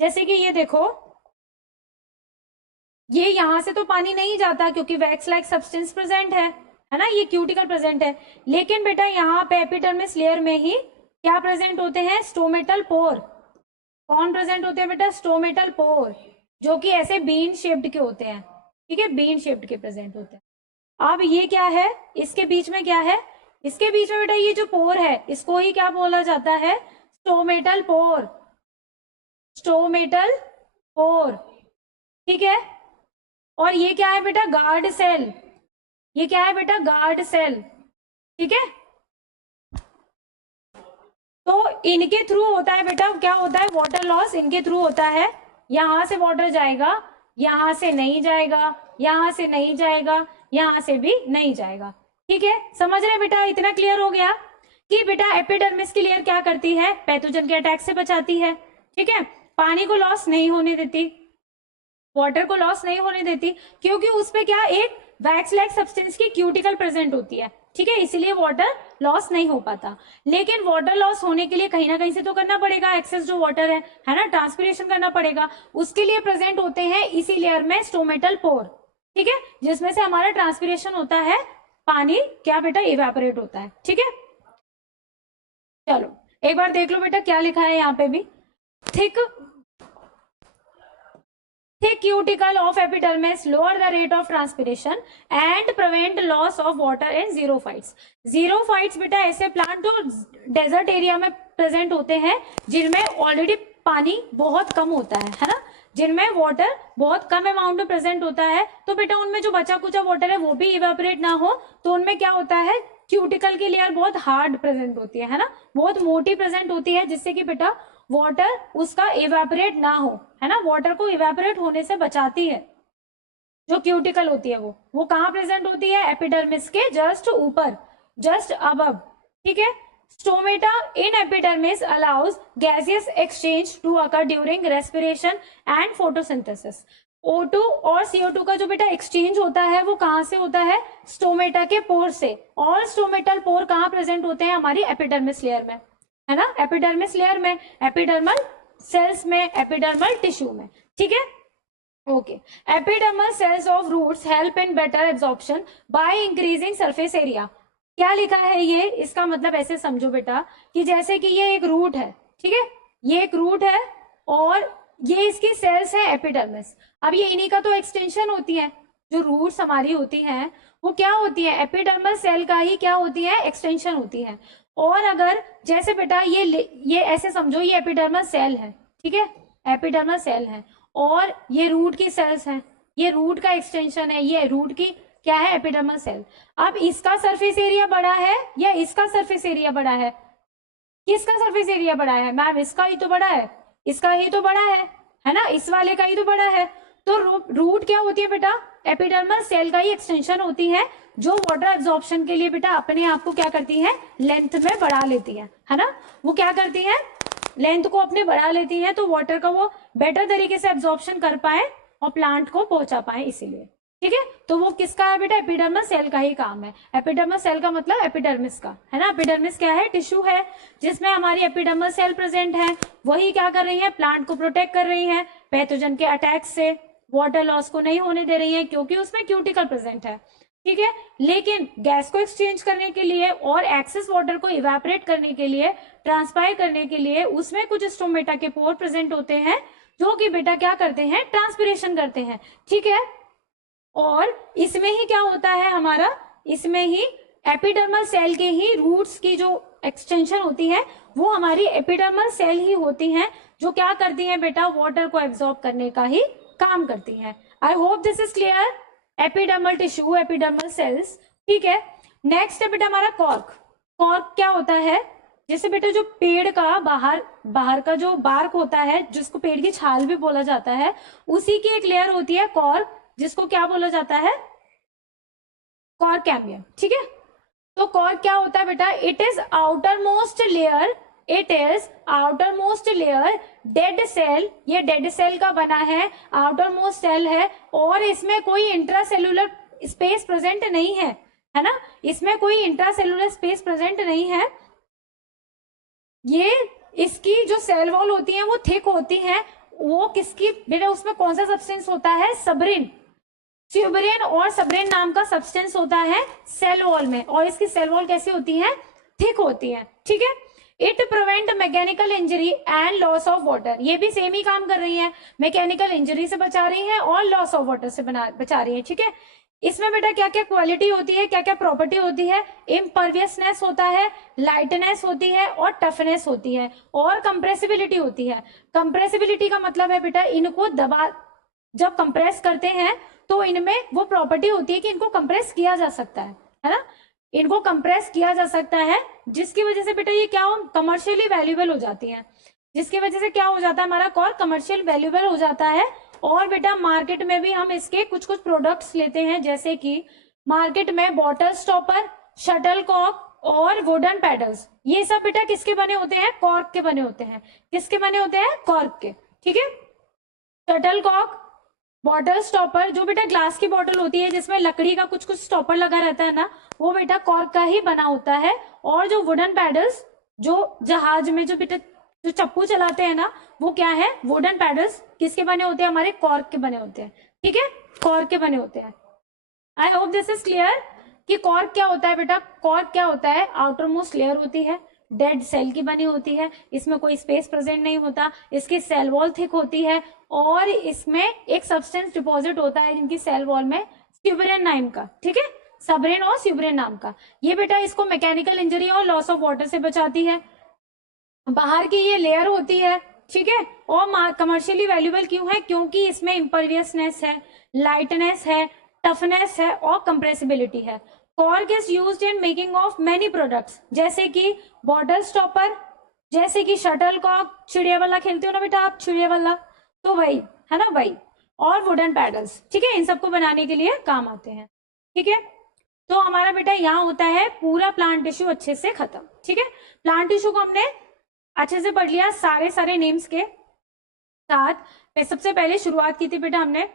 जैसे कि ये देखो, ये यहां से तो पानी नहीं जाता क्योंकि वैक्स लाइक सब्सटेंस प्रेजेंट है ना, ये क्यूटिकल प्रेजेंट है, लेकिन बेटा यहाँ पे एपिडर्मिस लेयर में ही क्या प्रेजेंट होते हैं, स्टोमेटल पोर। कौन प्रेजेंट होते हैं बेटा, स्टोमेटल पोर, जो कि ऐसे बीन शेप्ड के होते हैं, ठीक है, बीन शेप्ड के प्रेजेंट होते हैं। अब ये क्या है, इसके बीच में क्या है, इसके बीच में बेटा ये जो पोर है इसको ही क्या बोला जाता है, स्टोमेटल पोर, स्टोमेटल पोर, ठीक है। और ये क्या है बेटा, गार्ड सेल, ये क्या है बेटा, गार्ड सेल, ठीक है। तो इनके थ्रू होता है बेटा, क्या होता है, वाटर लॉस इनके थ्रू होता है। यहां से वाटर जाएगा, यहां से नहीं जाएगा, यहां से नहीं जाएगा, यहां से भी नहीं जाएगा, ठीक है। समझ रहे बेटा, इतना क्लियर हो गया कि बेटा एपिडर्मिस की लेयर क्या करती है, पैथोजन के अटैक से बचाती है, ठीक है, पानी को लॉस नहीं होने देती, वाटर को लॉस नहीं होने देती, क्योंकि उसपे क्या, एक वैक्स लाइक सब्सटेंस की क्यूटिकल प्रेजेंट होती है, ठीक है, इसीलिए वाटर लॉस नहीं हो पाता। लेकिन वाटर लॉस होने के लिए कहीं ना कहीं से तो करना पड़ेगा, एक्सेस जो वाटर है ना, ट्रांसपिरेशन करना पड़ेगा, उसके लिए प्रेजेंट होते हैं इसी लेयर में स्टोमेटल पोर, ठीक है, जिसमें से हमारा ट्रांसपिरेशन होता है, पानी क्या बेटा, इवेपोरेट होता है, ठीक है। चलो एक बार देख लो बेटा क्या लिखा है यहाँ पे भी, thick cuticle of epidermis lower the rate of transpiration and prevent loss of water in xerophytes. xerophytes बेटा ऐसे प्लांट जो डेजर्ट एरिया में प्रेजेंट होते हैं, जिनमें ऑलरेडी पानी बहुत कम होता है ना, जिनमें वाटर बहुत कम अमाउंट में प्रेजेंट होता है, तो बेटा उनमें जो बचा कुचा वाटर है वो भी इवेपोरेट ना हो, तो उनमें क्या होता है, क्यूटिकल की लेयर बहुत हार्ड प्रेजेंट होती है ना, बहुत मोटी प्रेजेंट होती है, जिससे कि बेटा वाटर उसका इवेपोरेट ना हो, है ना, वाटर को इवेपोरेट होने से बचाती है। जो क्यूटिकल होती है वो कहां प्रेजेंट होती है, एपिडर्मिस के जस्ट ऊपर, जस्ट अबव, ठीक है। Stomata in epidermis allows gaseous exchange to occur during respiration and photosynthesis. O2 और CO2 का जो बेटा एक्सचेंज होता है वो कहां से होता है, स्टोमेटा के पोर से। और स्टोमेटल पोर कहां प्रेजेंट होते हैं, हमारी एपिडर्मिस लेयर में, है ना, एपिडर्मिस लेयर में, एपिडर्मल सेल्स में, एपिडर्मल टिश्यू में, ठीक है, okay. Epidermal cells of roots help in better absorption by increasing surface area. क्या लिखा है ये, इसका मतलब ऐसे समझो बेटा कि जैसे कि ये एक रूट है, ठीक है, ये एक रूट है और ये इसकी सेल्स है एपिडर्मिस। अब ये इन्हीं का तो एक्सटेंशन होती है, जो रूट्स हमारी होती हैं वो क्या होती है, एपिडर्मल सेल का ही क्या होती है, एक्सटेंशन होती है। और अगर जैसे बेटा ये ऐसे समझो, ये एपिडर्मल सेल है, ठीक है, एपिडर्मल सेल है और ये रूट की सेल्स हैं, ये रूट का एक्सटेंशन है, ये रूट की क्या है, एपिडर्मल सेल। अब इसका सरफेस एरिया बड़ा है या इसका सरफेस एरिया बड़ा है? किसका सरफेस एरिया बड़ा है मैम? इसका ही तो बड़ा है, इसका ही तो बड़ा है ना, इस वाले का ही तो बड़ा है। तो रूट क्या होती है बेटा? एपिडर्मल सेल का ही एक्सटेंशन होती है, जो वाटर एब्जॉर्प्शन के लिए बेटा अपने आप को क्या करती है, लेंथ में बढ़ा लेती है ना। वो क्या करती है, लेंथ को अपने बढ़ा लेती है, तो वाटर का वो बेटर तरीके से एब्जॉर्प्शन कर पाए और प्लांट को पहुंचा पाए, इसीलिए। ठीक है, तो वो किसका है बेटा? एपिडर्मल सेल का ही काम है। एपिडर्मल सेल का मतलब एपिडर्मिस का, है ना। एपिडर्मिस क्या है? टिश्यू है जिसमें हमारी एपिडर्मल सेल प्रेजेंट है। वही क्या कर रही है? प्लांट को प्रोटेक्ट कर रही है पैथोजन के अटैक से, वाटर लॉस को नहीं होने दे रही है, क्योंकि उसमें क्यूटिकल प्रेजेंट है। ठीक है, लेकिन गैस को एक्सचेंज करने के लिए और एक्सेस वाटर को इवेपोरेट करने के लिए, ट्रांसपायर करने के लिए, उसमें कुछ स्टोमेटा के पोर प्रेजेंट होते हैं, जो कि बेटा क्या करते हैं, ट्रांसपिरेशन करते हैं। ठीक है, और इसमें ही क्या होता है हमारा, इसमें ही एपिडर्मल सेल के ही रूट्स की जो एक्सटेंशन होती है, वो हमारी एपिडर्मल सेल ही होती हैं, जो क्या करती हैं बेटा, वाटर को एब्जॉर्ब करने का ही काम करती हैं। I hope this is clear. Epidermal tissue, epidermal cells. ठीक है, नेक्स्ट है बेटा हमारा कॉर्क। कॉर्क क्या होता है? जैसे बेटा जो पेड़ का बाहर का जो बार्क होता है, जिसको पेड़ की छाल भी बोला जाता है, उसी की एक लेयर होती है कॉर्क, जिसको क्या बोला जाता है, कॉर्क कैम्बियम। ठीक है, तो कॉर्क क्या होता है बेटा? It is outer most layer, it is outer most layer dead cell, ये डेड सेल का बना है, आउटर मोस्ट सेल है, और इसमें कोई इंट्रासेलुलर स्पेस प्रेजेंट नहीं है ना, इसमें कोई इंट्रासेलुलर स्पेस प्रेजेंट नहीं है। ये इसकी जो सेल वॉल होती है वो थिक होती है। वो किसकी बेटा? उसमें कौन सा सब्सटेंस होता है? सबरिन, ट्यूबरिन और सबरिन नाम का सब्सटेंस होता है सेल वॉल में, और इसकी सेल वॉल कैसी होती है? थिक होती है। ठीक है, it prevent mechanical injury and loss of water, ये भी सेम ही काम कर रही है, मैकेनिकल इंजरी से बचा रही है और लॉस ऑफ वाटर से बचा रही है। ठीक है, इसमें बेटा क्या क्या क्वालिटी होती है, क्या क्या प्रॉपर्टी होती है? इम्परवियसनेस होता है, लाइटनेस होती है, और टफनेस होती है, और कंप्रेसिबिलिटी होती है। कंप्रेसिबिलिटी का मतलब है बेटा, इनको दबा जब कंप्रेस करते हैं तो इनमें वो प्रॉपर्टी होती है कि इनको कंप्रेस किया जा सकता है ना, इनको कंप्रेस किया जा सकता है, जिसकी वजह से बेटा ये क्या हो, कमर्शियली वैल्यूएबल हो जाती है, जिसकी वजह से क्या हो जाता है, हमारा कॉर्क कमर्शियल वैल्यूएबल हो जाता है। और बेटा मार्केट में भी हम इसके कुछ कुछ प्रोडक्ट्स लेते हैं, जैसे कि मार्केट में बॉटल स्टॉपर, शटल कॉक और वुडन पैडल्स, ये सब बेटा किसके बने होते हैं? कॉर्क के बने होते हैं। किसके बने होते हैं? कॉर्क के। ठीक है, शटल कॉक, बॉटल स्टॉपर, जो बेटा ग्लास की बॉटल होती है जिसमें लकड़ी का कुछ कुछ स्टॉपर लगा रहता है ना, वो बेटा कॉर्क का ही बना होता है। और जो वुडन पैडल्स, जो जहाज में जो बेटा जो चप्पू चलाते हैं ना, वो क्या है? वुडन पैडल्स किसके बने होते हैं? हमारे कॉर्क के बने होते हैं। ठीक है, कॉर्क के बने होते हैं। I hope this is clear कि कॉर्क क्या होता है बेटा? कॉर्क क्या होता है? आउटर मोस्ट लेयर होती है, डेड सेल की बनी होती है, इसमें कोई स्पेस प्रेजेंट नहीं होता, इसकी सेल वॉल थिक होती है, और इसमें एक सब्सटेंस डिपॉजिट होता है जिनकी सेल वॉल में, स्यूबरिन नाम का। ठीक है, सबरिन और स्यूबरिन नाम का। ये बेटा इसको मैकेनिकल इंजरी और लॉस ऑफ वाटर से बचाती है। बाहर की ये लेयर होती है। ठीक है, और कमर्शियली वैल्यूएबल क्यों है? क्योंकि इसमें इम्परवियसनेस है, लाइटनेस है, टफनेस है और कंप्रेसिबिलिटी है। Cork is used in making of many products, जैसे कि बॉटल स्टॉपर, जैसे कि शटल कॉक, चिड़िया वाला खेलते हो ना बेटा आप, चिड़िया वाला, तो वही है ना, वही, और वुडन पैडल्स। ठीक है, इन सबको बनाने के लिए काम आते हैं। ठीक है, तो हमारा बेटा यहाँ होता है पूरा प्लांट टिश्यू अच्छे से खत्म। ठीक है, प्लांट टिश्यू को हमने अच्छे से पढ़ लिया सारे नेम्स के साथ। सबसे पहले शुरुआत की थी बेटा हमने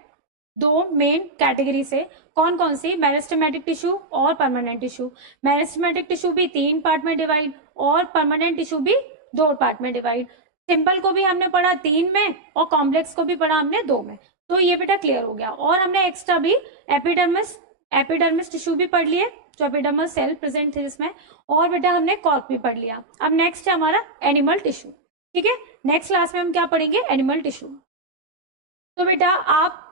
दो मेन कैटेगरी से, कौन कौन सी? मेरिस्टेमेटिक टिश्यू और परमानेंट टिश्यू। मेरिस्टेमेटिक टिश्यू भी 3 पार्ट में डिवाइड, और परमानेंट टिश्यू भी 2 पार्ट में डिवाइड। सिंपल को भी हमने पढ़ा 3 में, और कॉम्प्लेक्स को भी पढ़ा हमने 2 में। तो ये बेटा क्लियर हो गया। और हमने एक्स्ट्रा भी एपिडर्मिस टिश्यू भी पढ़ लिए, जो एपिडर्मल सेल प्रेजेंट थे जिसमें, और बेटा हमने कॉर्क भी पढ़ लिया। अब नेक्स्ट है हमारा एनिमल टिश्यू। ठीक है, नेक्स्ट क्लास में हम क्या पढ़ेंगे? Animal tissue. तो बेटा आप,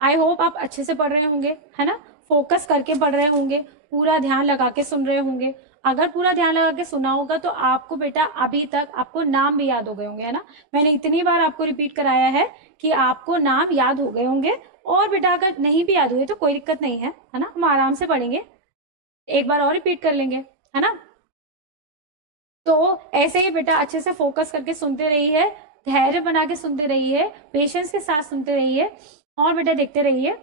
आई होप आप अच्छे से पढ़ रहे होंगे, है ना, फोकस करके पढ़ रहे होंगे, पूरा ध्यान लगा के सुन रहे होंगे। अगर पूरा ध्यान लगा के सुना होगा तो आपको बेटा अभी तक आपको नाम भी याद हो गए होंगे, है ना। मैंने इतनी बार आपको रिपीट कराया है कि आपको नाम याद हो गए होंगे, और बेटा अगर नहीं भी याद हुए तो कोई दिक्कत नहीं है ना, हम आराम से पढ़ेंगे, एक बार और रिपीट कर लेंगे, है ना। तो ऐसे ही बेटा अच्छे से फोकस करके सुनते रहिए, धैर्य बना के सुनते रहिए, पेशेंस के साथ सुनते रहिए, और बेटा देखते रहिए,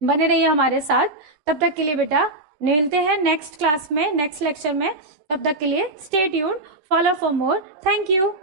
बने रहिए हमारे साथ। तब तक के लिए बेटा मिलते हैं नेक्स्ट क्लास में, नेक्स्ट लेक्चर में। तब तक के लिए stay tuned, follow for more. Thank you.